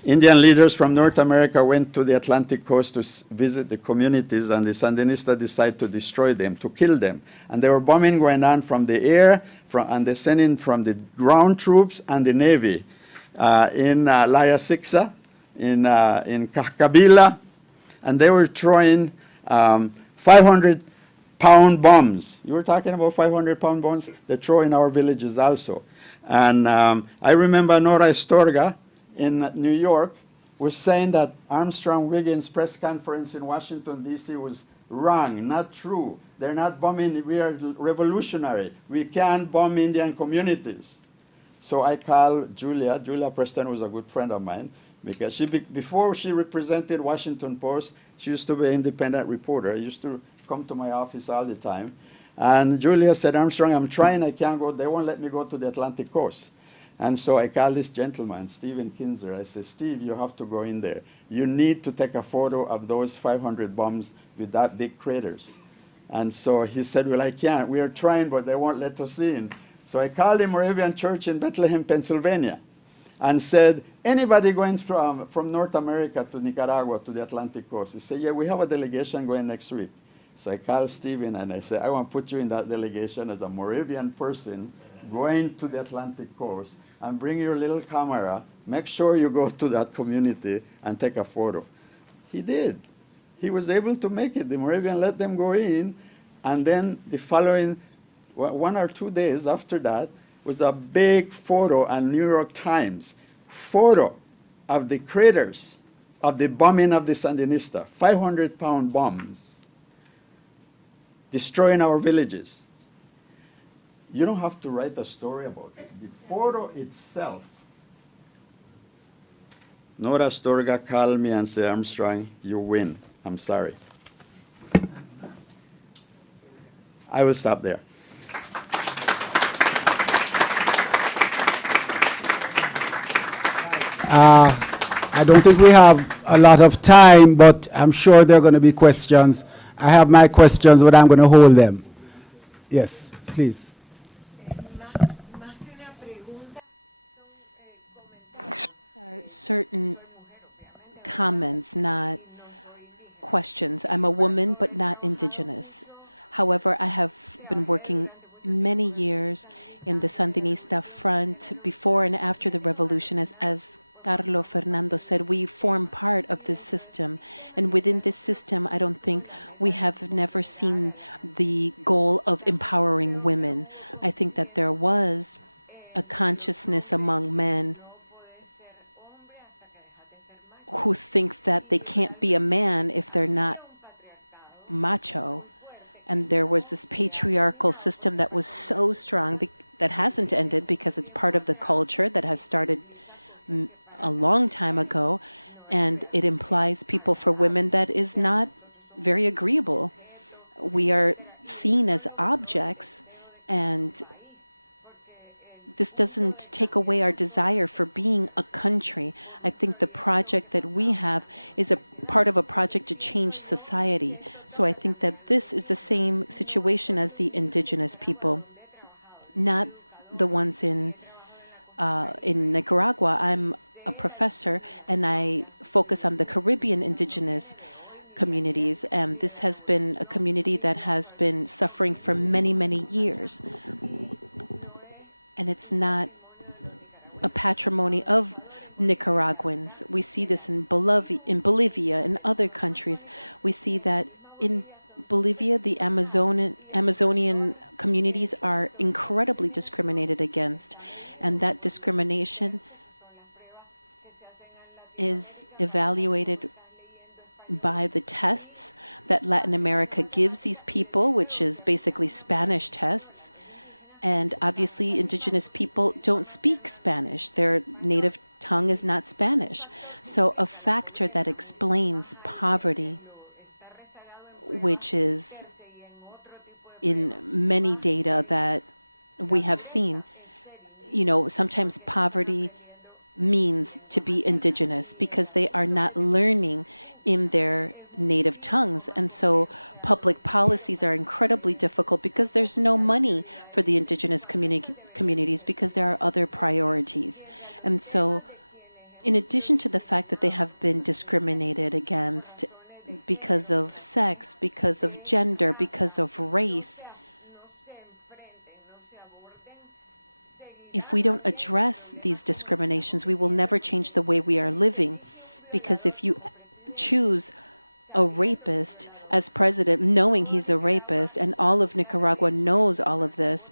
Indian leaders from North America went to the Atlantic coast to visit the communities, and the Sandinistas decided to destroy them, to kill them. And there were bombing going on from the air, and they sent in from the ground troops and the Navy in Laya Sixa, in Kabila, and they were throwing 500-pound bombs. You were talking about 500-pound bombs? They throw in our villages also. And I remember Nora Estorga in New York was saying that Armstrong Wiggins' press conference in Washington, D.C. was wrong, not true. They're not bombing, we are revolutionary. We can't bomb Indian communities. So I called Julia. Julia Preston was a good friend of mine, because before she represented Washington Post, she used to be an independent reporter. She used to come to my office all the time. And Julia said, Armstrong, I'm trying, I can't go. They won't let me go to the Atlantic coast. And so I called this gentleman, Stephen Kinzer. I said, Steve, you have to go in there. You need to take a photo of those 500 bombs with that big craters. And so he said, well, I can't. We are trying, but they won't let us in. So I called the Moravian Church in Bethlehem, Pennsylvania, and said, anybody going from North America to Nicaragua to the Atlantic coast? He said, yeah, we have a delegation going next week. So I called Stephen and I said, I want to put you in that delegation as a Moravian person going to the Atlantic coast, and bring your little camera. Make sure you go to that community and take a photo. He did. He was able to make it. The Moravian let them go in, and then the following 1 or 2 days after that was a big photo on New York Times, photo of the craters of the bombing of the Sandinista, 500-pound bombs, destroying our villages. You don't have to write a story about it. The photo itself. Nora Astorga called me and said, Armstrong, you win. I'm sorry. I will stop there. I don't think we have a lot of time, but I'm sure there are going to be questions. I have my questions, but I'm going to hold them. Yes, please. There are certain comments, not questions. I'm a woman, but not indigenous. However, I have been working many years in the Sandinista front before and after the revolution. As Carlo Fernando said, we form part of this system. And within this system, I don't think we have never seen the goal of empowering women. I think that there was a consciousness among men who think that they can't be a man if they're not macho. And there was this patriarchal system that was so strong that hasn't ended because it's part of the culture that has started a long time ago, and it implies people for women that is not very agreeable. We are seen as objects, and this doesn't take away our desire for being a country. I think the project that we have is a part of a project to change society. So I think that this is the same situation as the indigenous people, not the ones in Nicaragua. I'm a professor and I focus on the Caribbean indigenous communities, and this has been a community that has been suffering for many, many years. And it's not a patrimony of Nicaraguans. We see this in Bolivia, in other countries. We see that in Bolivia, the Amazonian communities are incredibly discriminated against, and that discrimination is evaluated by the tests that Latin America gives these people, which is basically Spanish tests. And obviously, indigenous people don't speak Spanish. Their native tongue is not Spanish. So a factor that explains poverty, which is in many data that we have seen, sometimes poverty means to be indigenous because they are not learning in their native tongues. And so public policies are incredibly difficult because there's no money for the indigenous communities because there are other priorities. And so in addition to the fact that they have been discriminated against because of sex, because of gender, because of race, if we don't address these discriminations, we will never change the way we are living. Because if you choose a rapist as president, knowing he's a rapist, and all of Nicaragua knows all of this,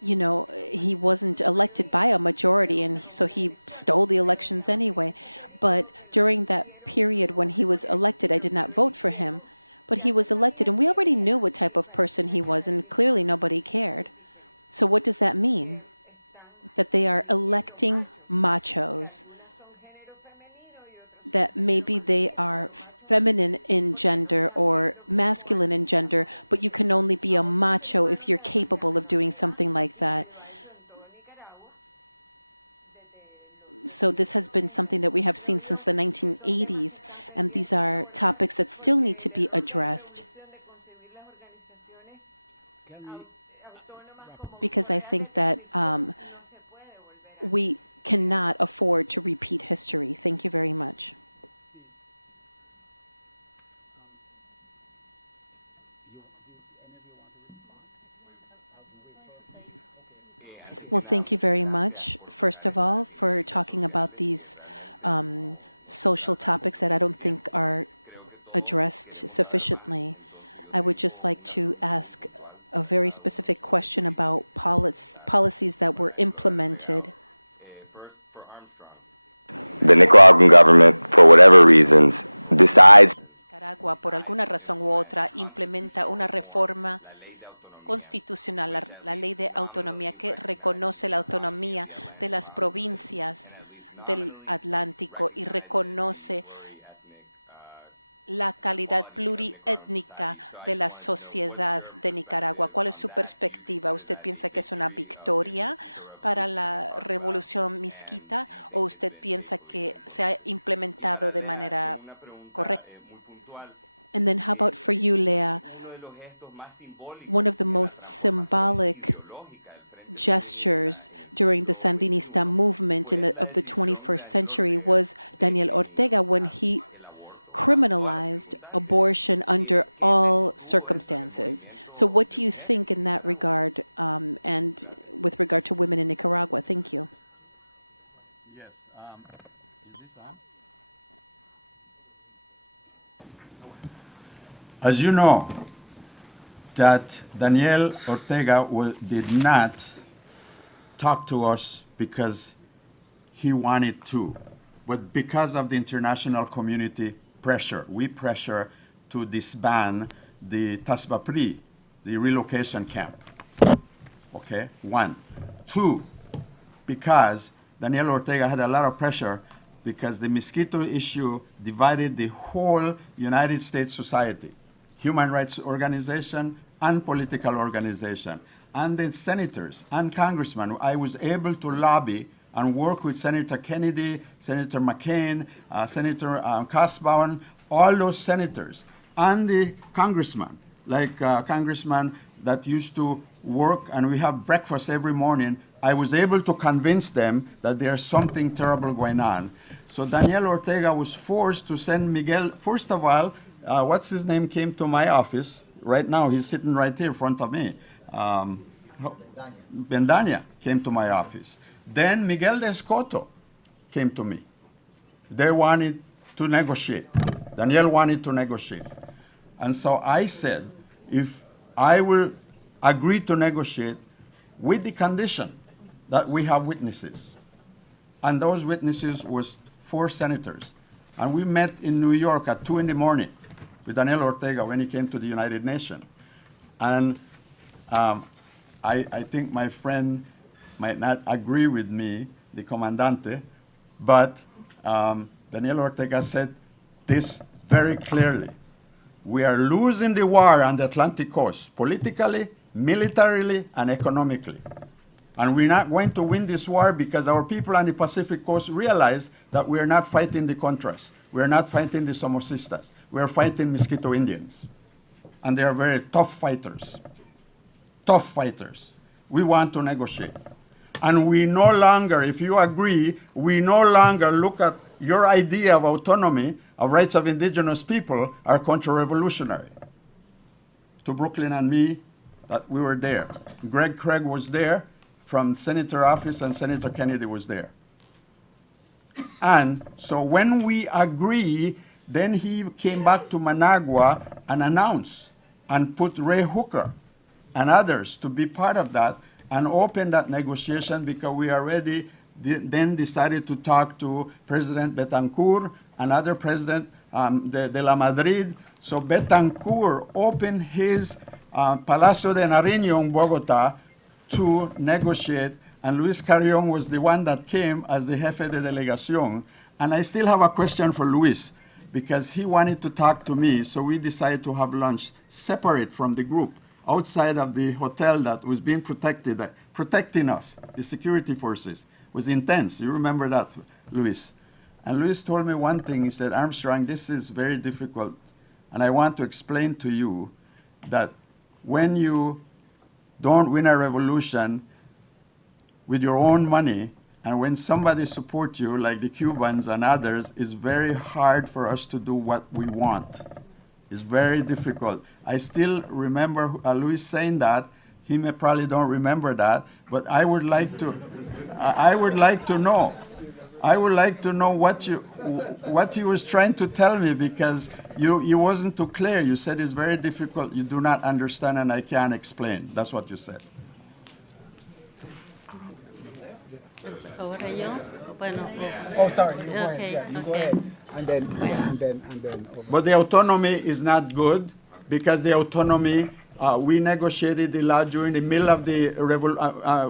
he wasn't elected by a majority, and so he stole the elections anyway. But during that period when he was elected, I did not vote for him, but he was elected, and we already knew what type of person he was, and clearly nobody cared. So what does that mean? That they are electing machos, that maybe they are feminine in gender or masculine in gender, but you can only be a macho if you're capable of doing something like that. So this has been something that we have seen since the 1980s, and these are topics that still need to be addressed. Because I think that we cannot afford to repeat history. Thank you very much. Well, thank you very much, first of all, for talking about these social topics that I don't think are addressed sufficiently. I would just like to ask a very specific question about policies that were implemented. First, for Armstrong. The Nicaraguan government, for whatever reasons, decides. Nicaragua, por alguna razón u otra, implementa una reforma constitucional, la ley de autonomía que reconoce la autonomía de las provincias del Atlántico y reconoce la calidad pluriétnica de la sociedad de Nicaragua. ¿Cuál es su perspectiva? ¿Usted piensa que es una victoria para la revolución misquita o usted piensa que se ha implementado de manera correcta? And then how about for you, Lea? One of the most symbolic gestures during the Sandinista movement of the 21st century was Daniel Ortega when he criminalized abortion under all circumstances. So what do you think in that regard and with regard to women in Nicaragua? Thank you. Yes. Is this on? As you know, that Daniel Ortega did not talk to us because he wanted to, but because of the international community pressure. We pressure to disband the Tasbapri, the relocation camp. Okay, one. Two, because Daniel Ortega had a lot of pressure because the mosquito issue divided the whole United States society, human rights organization and political organization, and the senators and congressmen. I was able to lobby and work with Senator Kennedy, Senator McCain, Senator Kasbaum, all those senators, and the congressman, like congressman that used to work, and we have breakfast every morning. I was able to convince them that there's something terrible going on. So Daniel Ortega was forced to send Miguel. First of all, what's his name came to my office. Right now, he's sitting right here in front of me. Bendaña came to my office. Then Miguel de Escoto came to me. They wanted to negotiate. Daniel wanted to negotiate. And so I said, if I will agree to negotiate with the condition that we have witnesses. And those witnesses was 4 senators. And we met in New York at 2 in the morning with Daniel Ortega when he came to the United Nations. And I think my friend might not agree with me, the comandante, but Daniel Ortega said this very clearly. We are losing the war on the Atlantic coast, politically, militarily, and economically. And we're not going to win this war because our people on the Pacific coast realize that we are not fighting the Contras. We are not fighting the Somocistas. We are fighting Mosquito Indians. And they are very tough fighters. Tough fighters. We want to negotiate. And we no longer, if you agree, we no longer look at your idea of autonomy, of rights of indigenous people, are counter-revolutionary. To Brooklyn and me, that we were there. Greg Craig was there from Senator office, and Senator Kennedy was there. And so when we agree, then he came back to Managua and announced and put Ray Hooker and others to be part of that and open that negotiation, because we already then decided to talk to President Betancourt, another president, de la Madrid. So Betancourt opened his Palacio de Nariño in Bogota to negotiate, and Luis Carrion was the one that came as the jefe de delegación. And I still have a question for Luis, because he wanted to talk to me, so we decided to have lunch separate from the group, outside of the hotel that was being protected, protecting us. The security forces was intense. You remember that, Luis? And Luis told me one thing. He said, Armstrong, this is very difficult, and I want to explain to you that when you don't win a revolution with your own money, and when somebody supports you, like the Cubans and others, it's very hard for us to do what we want. It's very difficult. I still remember Luis saying that. He may probably don't remember that, but I would like to know. I would like to know what you was trying to tell me, because you wasn't too clear. You said it's very difficult. You do not understand, and I can't explain. That's what you said. Ahora yo, bueno, Oh, sorry. You go Okay, ahead. Yeah, you go okay. ahead. And then. But the autonomy is not good, because the autonomy, we negotiated the law during the middle of the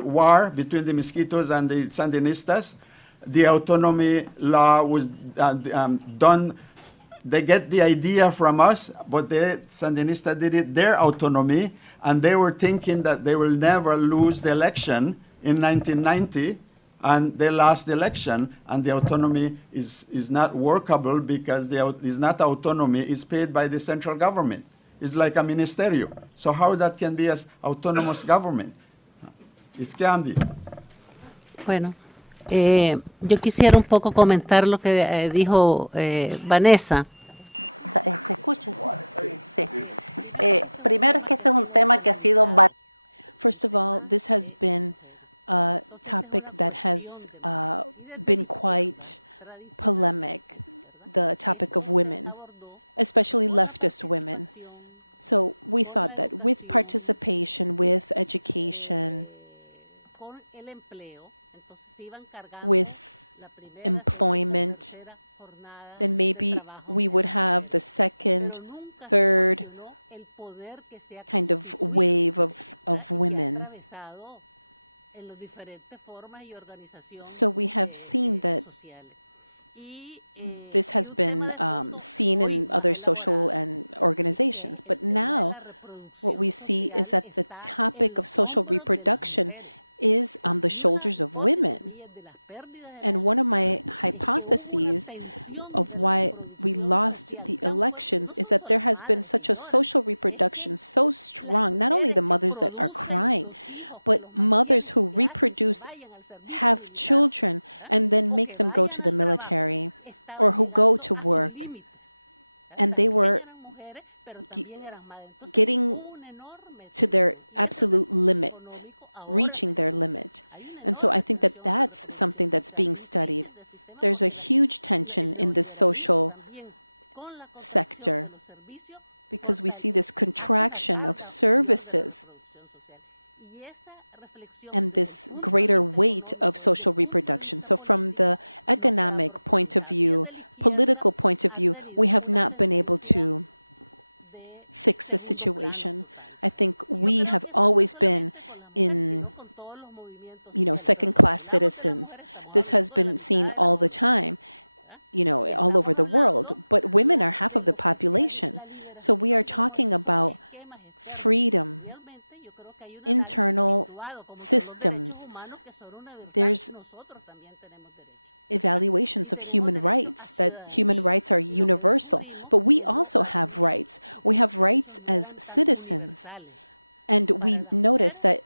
war between the Mosquitos and the Sandinistas. The autonomy law was done. They get the idea from us, but the Sandinista did it their autonomy, and they were thinking that they will never lose the election in 1990, and they lost the election, and the autonomy is not workable, because it's not autonomy, it's paid by the central government. It's like a ministerio. So how that can be as autonomous government? It can be. bueno, yo quisiera un poco comentar lo que dijo Vanessa. ¿Se escucha? Sí. Primero es que este es un tema que ha sido... First of all, this has been a topic that has been quite polemic, the topic of women, especially leftist women. So we thought that with participation, with education, with employment, then maybe we would have the second, third kind of wave of women. So we have seen that this has been seen in other social and organizations. But now what we see is that the topic of social reproduction is on the shoulders of women. And one of my hypotheses of why we lost the elections is that there has been such a social reproduction so strong, not only the mothers that are crying, but mothers who reproduce, have children, and then make them go to the military or who go to work. And they were getting to their absolute limit, reaching their limit. And so I think that that's something that's being studied. There's a huge tension in the social sector because we see this contraction of services and this greater weight of social reproduction. So from the economic point of view, political point of view, we have not been able to fix the situation. I think we have always been in, second-class citizens. This has been seen all the time, all over the world. But women are half of the population. So we are talking about freedom, internal systems. There's evaluations of human rights, that human rights are universal. But we also have rights. We have rights as citizens. And we notice that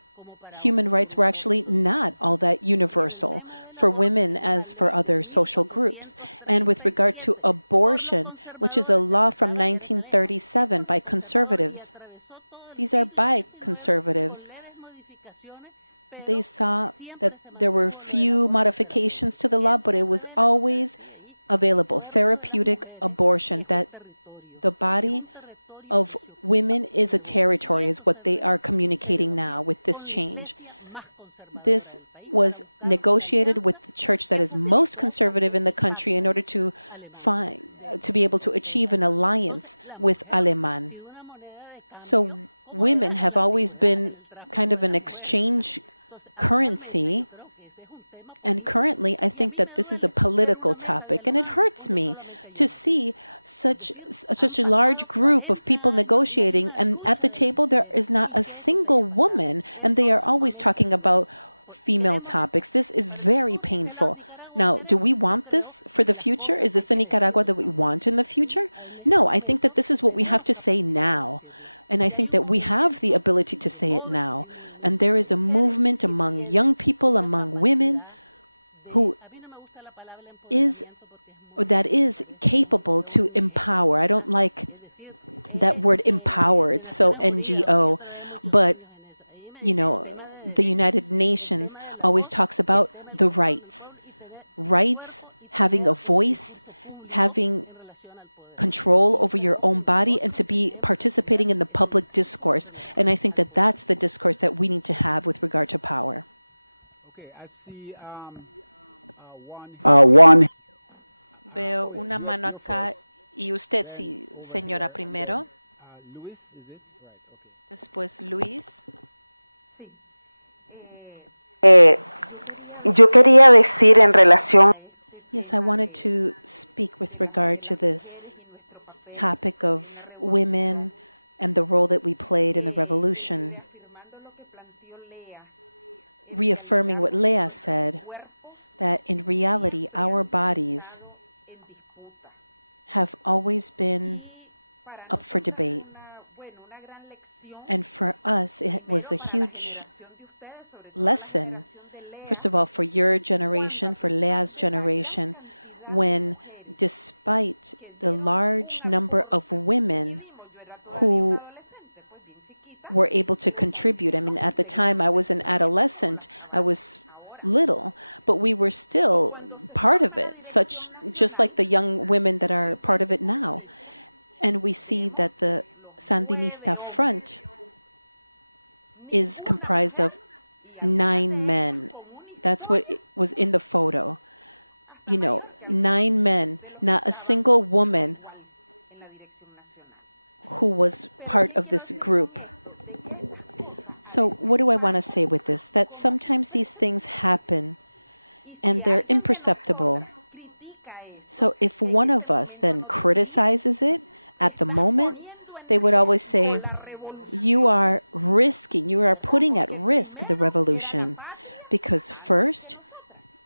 human rights were actually not all that universal for women as for other social groups. And with regard to abortion, which is a law from 1937 by conservatives, these are by conservatives. They saw that there were few modifications to the law, but it was always available. Therapeutic abortion, that the body of women is a territory, is what they are communicating now with this change. This was negotiated with the church that is most conservative in the country in order to be able to achieve an alliance with Aleman. So women have always been kind of an exchange currency. And currently, I think that this is a political topic, and it hurts me to see such a large group of people negotiating, and at the table there is not a single woman, and they are always talking about female topics. This is very painful. Now, do we want this for the future? Is this the Nicaragua that we want in the future? No, I think that this is what we have to say now. And I think that we have the ability to say it now. And there is a movement among young people, among women, that is capable to empower. I don't like that word empower. It's so NGO. But, the United Nations always talks about the rights. Rights, having a voice, having control over your own body, and to be participating in the public discourse. And I think that that's the discourse that we need to have with regard to power. Okay, I see one. Veo una mano acá y usted, sí, señora, primero. Luis, is it? Right, okay. Después Luis. Yo quería decir en relación. Yes, I wanted to speak with regard to this topic of women and the role that we played in the revolution. Reaffirming what Leah said, that in reality our bodies have always been up for debate. And for us, it was a huge lesson, first of all, for your generation, for Leah's generation, when despite the large number of women who were able to contribute, I mean, at the time I was an adolescent, I was little, but we were still part of it, just like the young women that are part of it now. And we see that the Sandinista front is comprised of 9 men. That's what was in the photo. 9 men, not a single woman who was part of this group. So what do I want to say with this? That sometimes these things happen and they're imperceptible. So if one of us then criticizes it at the moment, they would always say, you are putting at risk the revolution. Because first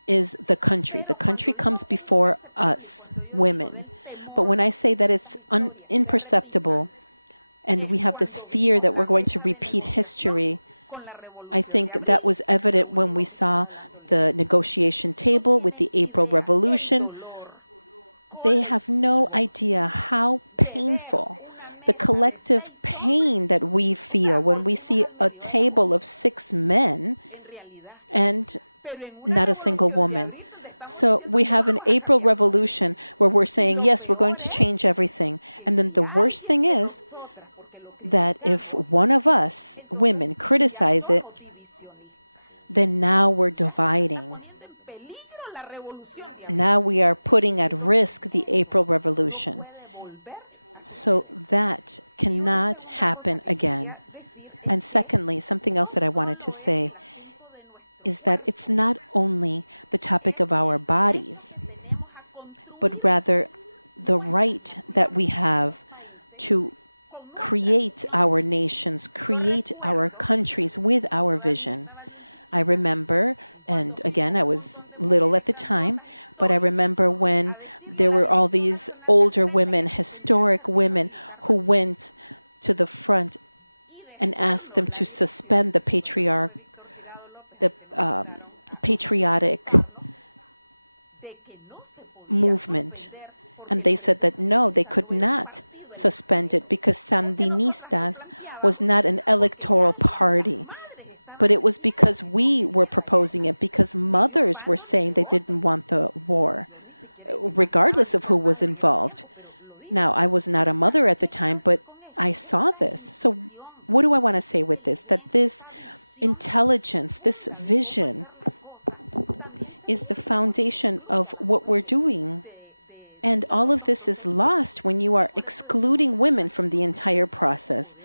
is the country. The country comes before us, women. But when I say that it's imperceptible and we have this fear that we're going to repeat history, I think that was evident when we saw the negotiation table with the April Revolution. They have no idea how painful, the collective pain that we feel when we see a table of 6 men and not a single woman. So we have an April Revolution where we're saying, yes, we're going to change everything. And then the worst thing is that if one of us, women, criticize it, then now we're dividing. Now we are putting at risk the April Revolution. So that cannot happen again. And secondly, something else that I wanted to say is that it's not only the topic of our bodies, but rather the right that we have to create our nations, create our countries with our vision. I remember, and again, I was little at the time, but I remember when there were all these older women, historic women, who went to the front and asked them to suspend the patriotic movement. And they said that no, they could not suspend it because Sandinistas was not an electoral party. But it was because we were proposing it, because mothers were saying they didn't want the war, regardless of who was involved. Now, I was not a mother at the time, but I saw this. So what do I want to say with this? That this intelligence, this vision, is the foundation of what we're doing. And all of this is lost when you are excluding women from the entire process.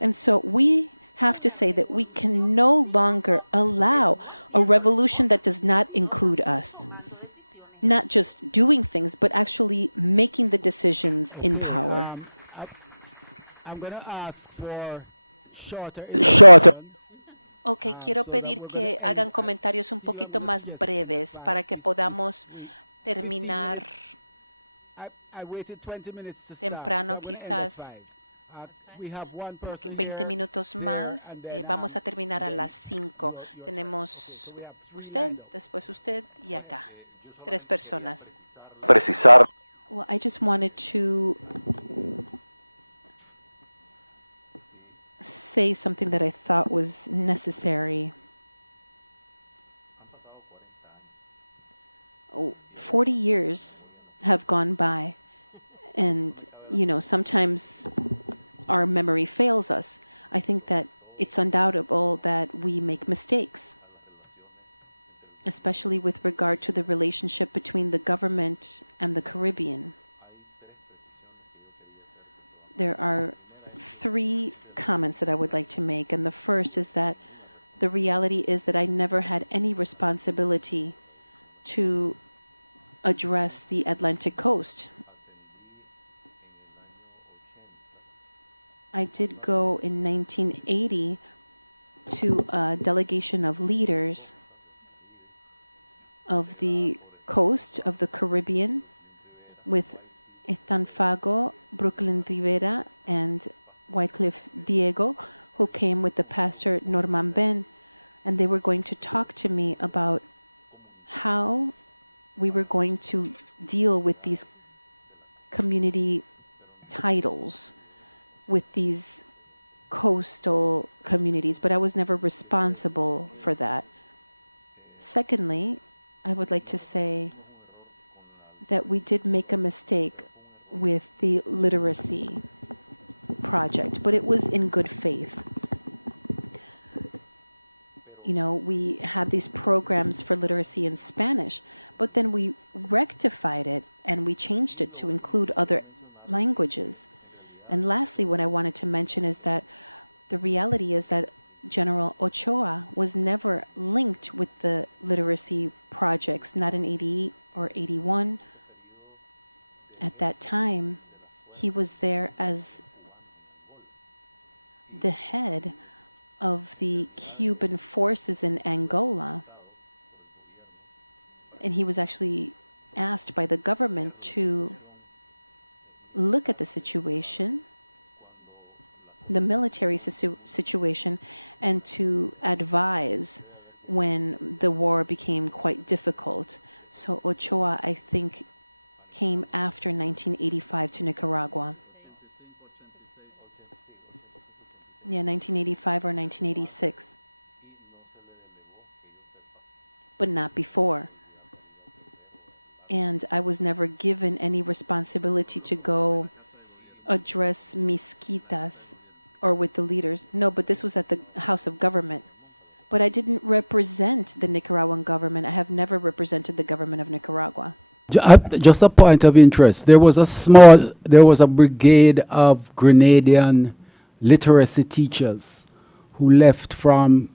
And so we have to say that we can no longer allow a revolution that does not include us. Not just doing things, but actually making the decisions in power. I'm going to ask for shorter. Ok, quiero pedir que hagan comentarios un poquito más breves para que podamos terminar temprano, quizás 20 minutos más. Vamos a terminar a las 5. Tenemos usted, después usted y acá. 3 personas. Precisar. Well, I just wanted to say something that I thought was necessary. 40 years have gone by, and, sometimes our memory fails us. I think that it's undoubtable that we make mistakes, especially with regard to the relationship between the government and the Caribbean. There are 3 comments that I would like to make, and the first is that the reality is that I never had any responsibility to address the Atlantic coast. I did go in 1980 to a delegation of leaders of the coast of the Caribbean with Estanfago, Brooklyn Rivera, and Wycliffe Diego, who came with the pastor Norman Ben, and they were going to talk to me about how we were going to deal with these community titles, with these coastal communities, but I was never responsible for that. Secondly, I would like to say that we did make a mistake with the literacy project, but it was in good faith. We had these programs for literacy in Spanish, but then we rectified it and we changed it to include other languages. And lastly, what I wanted to mention is that the reality is that General Ochoa was never linked with the literacy projects, not in 88 or 81. At that time, he was there as the head of the Cuban forces in Angola. And he was actually asked by the government to look at the situation, the military situation, and to advise when the war became quite difficult. So Ochoa, I think, came after 1985 to Nicaragua. Yeah, 1985 or 1986. But not before. And I was never given any responsibility to go address Misquitas or with the leaders. No, but this was at the House of Government. But I didn't represent the Nicaraguan government. I have never represented the government of Nicaragua. Just a point of interest. There was a brigade of Grenadian literacy teachers who left from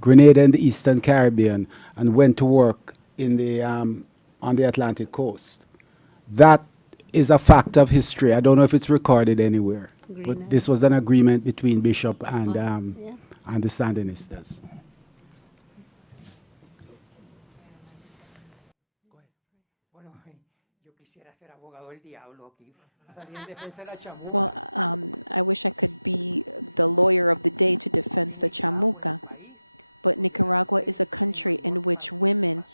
Grenada in the Eastern Caribbean and went to work in the on the Atlantic coast. That is a fact of history. I don't know if it's recorded anywhere, but this was an agreement between Bishop and the Sandinistas. Well, I wish I could be the lawyer of the day to defend the chamuca, but Nicaragua is a country in which women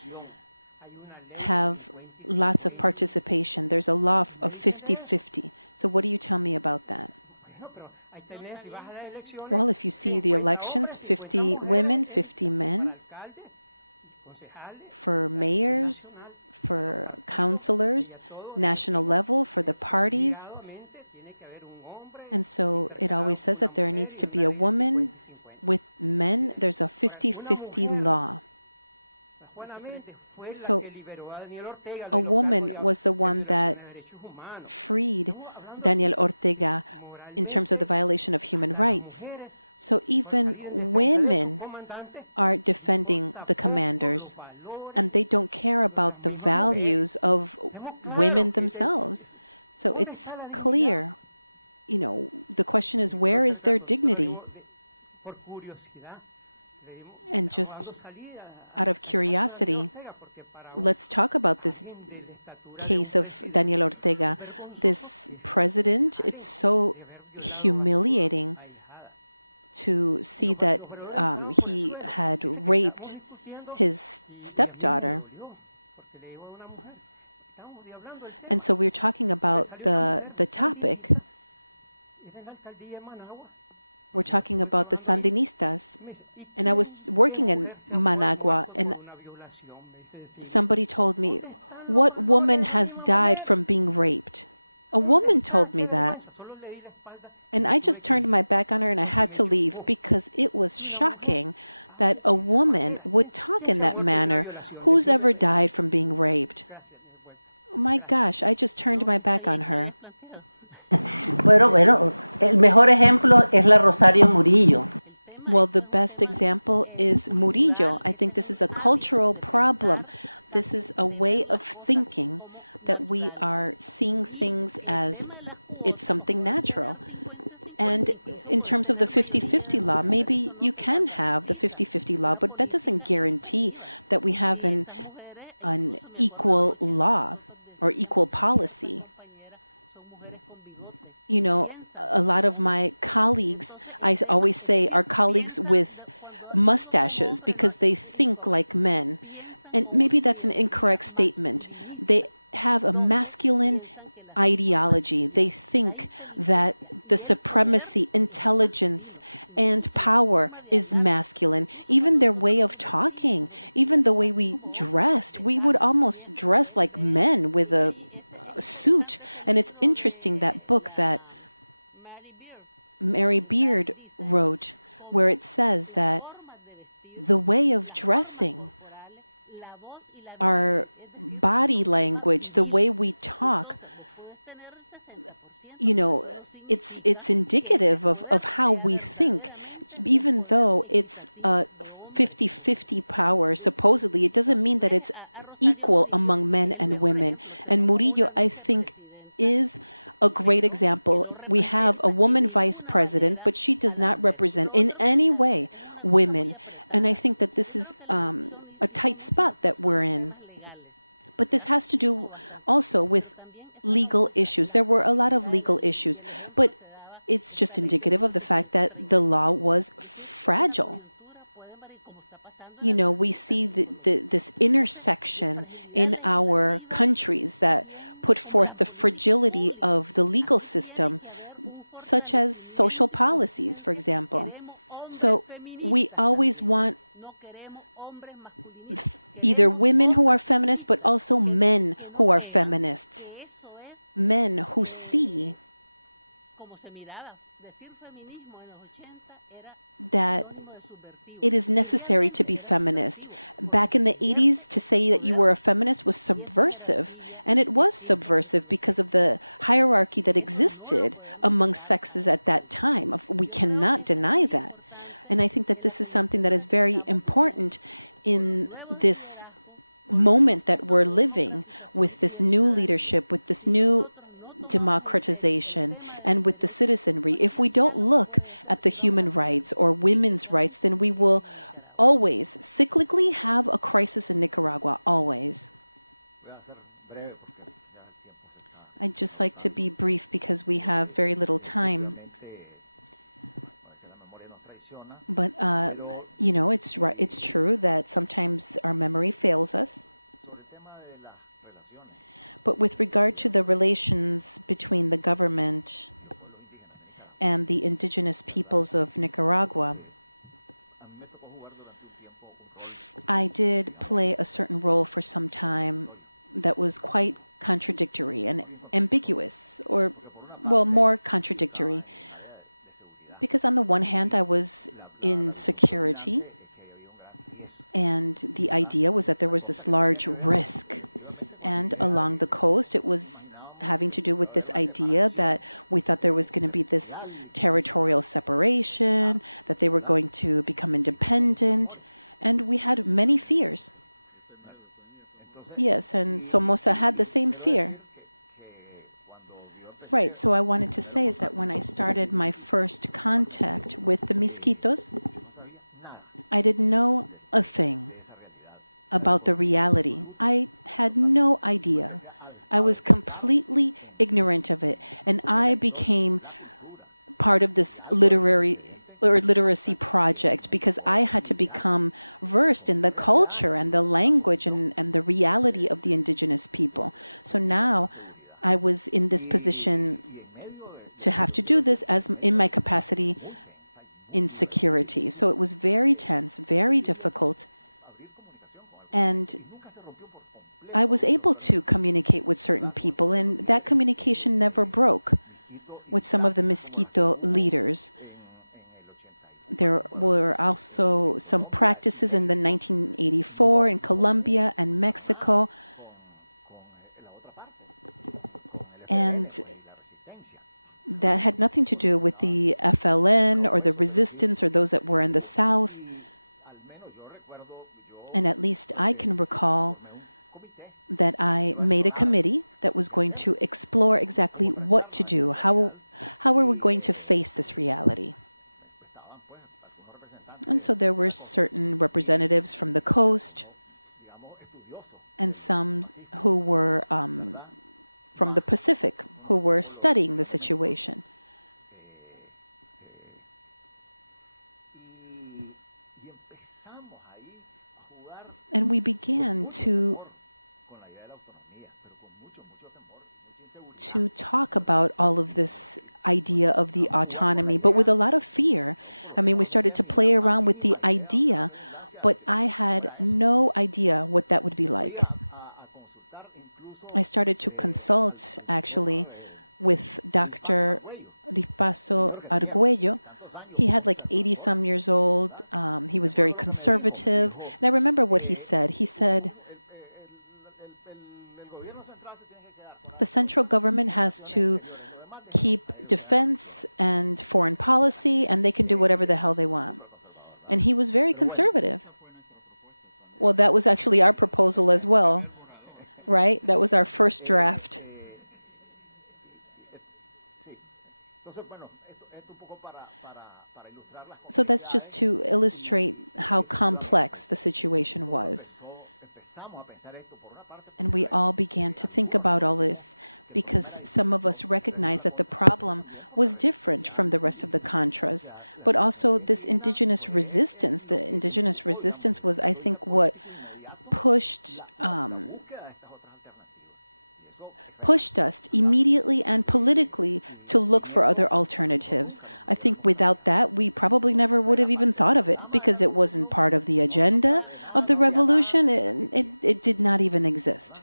have lots of participation. There's a law of 50-50. So what do you tell me about that? Well, if you see the elections, 50 women, 50 men, for mayors, for councilors, national level, for the parties. And so it always says that there needs to be a woman with men. There's a 50-50 law. So a woman was the one that freed Daniel Ortega in terms of the violation of human rights. So even women are defending the commanders, and they don't care about the values of women themselves. So it's clear, you know, the question is, where is their dignity? And just out of curiosity, let's talk about this case of Daniel Ortega. This president, it's so humiliating to see that he had raped his stepdaughter. And so we're talking about the topic. We're talking about the Sandinistas. And I was working in Managua, and somebody told me, what woman has died from being raped? A woman told me that. And I just turned my back on her and I had to leave because it was shocking that a woman would talk in that manner. Who's ever died from being raped? Oh my gosh, I just turned my back on her. Bueno, el mejor ejemplo es la Rosario Murillo. Well, the best example is Murillo. I think this is a cultural problem. This is a way of thinking that we are seeing things as it's something natural. And in terms of the 50-50 law, maybe you can have the 50-50 law, but that doesn't guarantee that we have an equal law or equal policy. You know, a lot of my colleagues, I always say, are colleagues with mustaches because they think like men. And maybe that's an incorrect statement. They have a masculine ideology. They think that the supremacy, intelligence, and power is masculine. Even their way of talking, even the way we dressed, we would almost dress like men with a suit. And it's interesting, that book that Mary Beard wrote, where it says that the way of dressing, our body language, the way we talk, you know, it's indicative of how we think. even though it's a 50-50 power, supposedly, it doesn't mean that it's equal among men and women. And Murillo, I think, is a great example. We have a woman vice president, but she does not represent in any way women. And I think that this is a tight spot that we're in. But this has to do also with legal issues. There were a lot of legal issues, but it's just indicative of the fact that the law was fragile. You know, we see this intersection in our countries that put forth the fragility of the legal system, such as social policies, for example. So we always want either women who are feminists, but also men who are feminists. Men who see that it is necessary to be feminist. Back in the 80s, to say that you were a feminist was subversive. And it was subversive because of the hierarchy that existed among sexes at that time. We cannot deny that. And I think that this is something that is very important in this moment that we're living with this new leadership, with this new democratization, and with the citizenry. If we don't look at the human rights or women's rights, then we will always cyclically have a crisis in Nicaragua, always. I'd just like to be brief because we have very little time. But, you know, it's true that sometimes our memory fails us. But with regard to the relations between the government and the indigenous peoples of Nicaragua, I did play a certain role for some time that was quite contradictory and ambiguous, or, well, more contradictory. Because on the one hand, I was in security, and the idea was that there was this large risk. And along the coast, it was having to do with this idea that we thought there was going to be this territorial separation, that they were going to become independent, and we had many fears. Yes, and Somoza had the same fear. Right, so I wanted to say is that when I started my first contact with the Misquitos, I didn't know a thing about the reality. I had no idea. I was completely ignorant of it. And I became part of this literacy project because I had to become versed in the culture and the language and the reality of the indigenous people. So now I was in this position to have to do this as in my capacity in security. So it was very tense, very difficult. And I was able to communicate with certain people, and that communication never broke with some of the Mosquito leaders. There were also some practices in the 1984 in Colombia and Mexico. And that had nothing to do with the FLN or the resistance or those that were in the South. And at least I can recall that I made a committee that was going to explore exactly what to do. How are we going to face this reality? And so there were certain representatives from the coast and some who were from the Pacific who were studying the situation. And we began to talk about all of this idea of the autonomy, but with a lot of fear. I mean, we started to play around with the idea, but I had no idea what that would be like. I started to consult, actually, with Dr. Ripasso Arguello. He had like 80-some years old. He was very conservative. And I remember what he said. He said, the central government has to keep defense and foreign policy, and they can do whatever the hell they want. And he was very conservative. Well, that was actually our proposal as well, right? That was our first draft. So that's just to illustrate how complex the situation was. And we all began to think about all this because some of us recognized that the problem was different from the rest of the Contras, but also this indigenous resistance. The indigenous resistance was, I think, what pushed us immediately and politically to look for other alternatives. I think without that, we probably never would have even thought of it because it wasn't part of the agenda of the revolution. It did not even exist,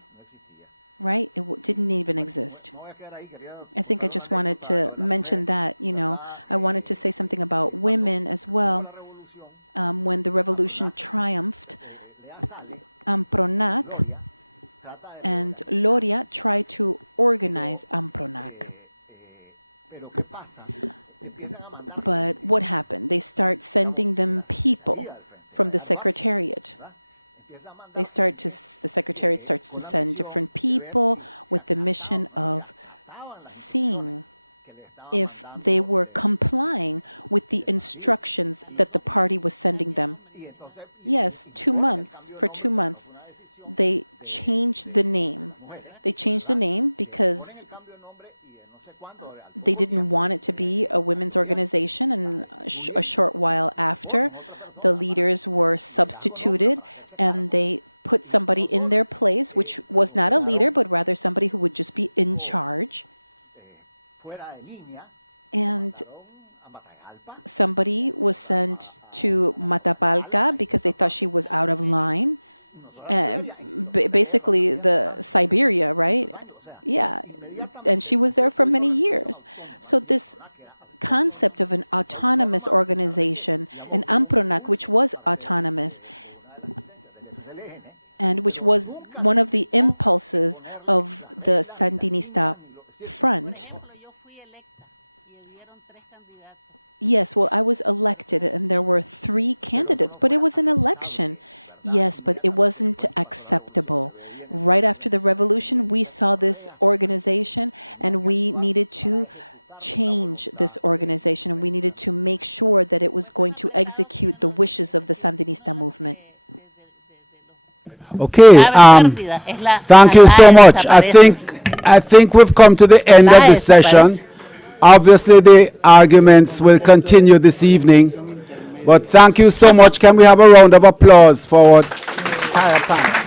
right? It didn't even exist. I think I just wanted to mention that, I wanted to say something about women as well. When the revolution triumphed, Ampronac and Loria tried to organize Ampronac. But what happened? They start sending them people from the secretariat. The secretariat starts to send different people with the mission of seeing if they were complying with the instructions that the party was sending them. Yes, 2 months. For 2 months. They changed the name. They changed the name because they didn't want it to be a women's organization, and a short while after, the leaders were substituted, and they put somebody in their place, which was not a leader, but rather somebody who would just be in charge. And somebody was sent to Matapalca because they thought she was out of line. Basically the Siberia, right? Yeah, and she was there for many years. So this concept of an autonomous organization, an Ampronac, which was autonomous, and which was one of the impulses of the Sandinista front. Yes, well, I was elected, and there were 3 candidates, but it was an election. Yes, but it wasn't acceptable. Right after the revolution, we saw this organization, and we needed to change this organization, and we needed to make sure that it was going to execute the wishes of the Sandinista movement. Okay, thank you so much. I think we've come to the end of the session. Obviously, the arguments will continue this evening. But thank you so much. Can we have a round of applause for our entire panel?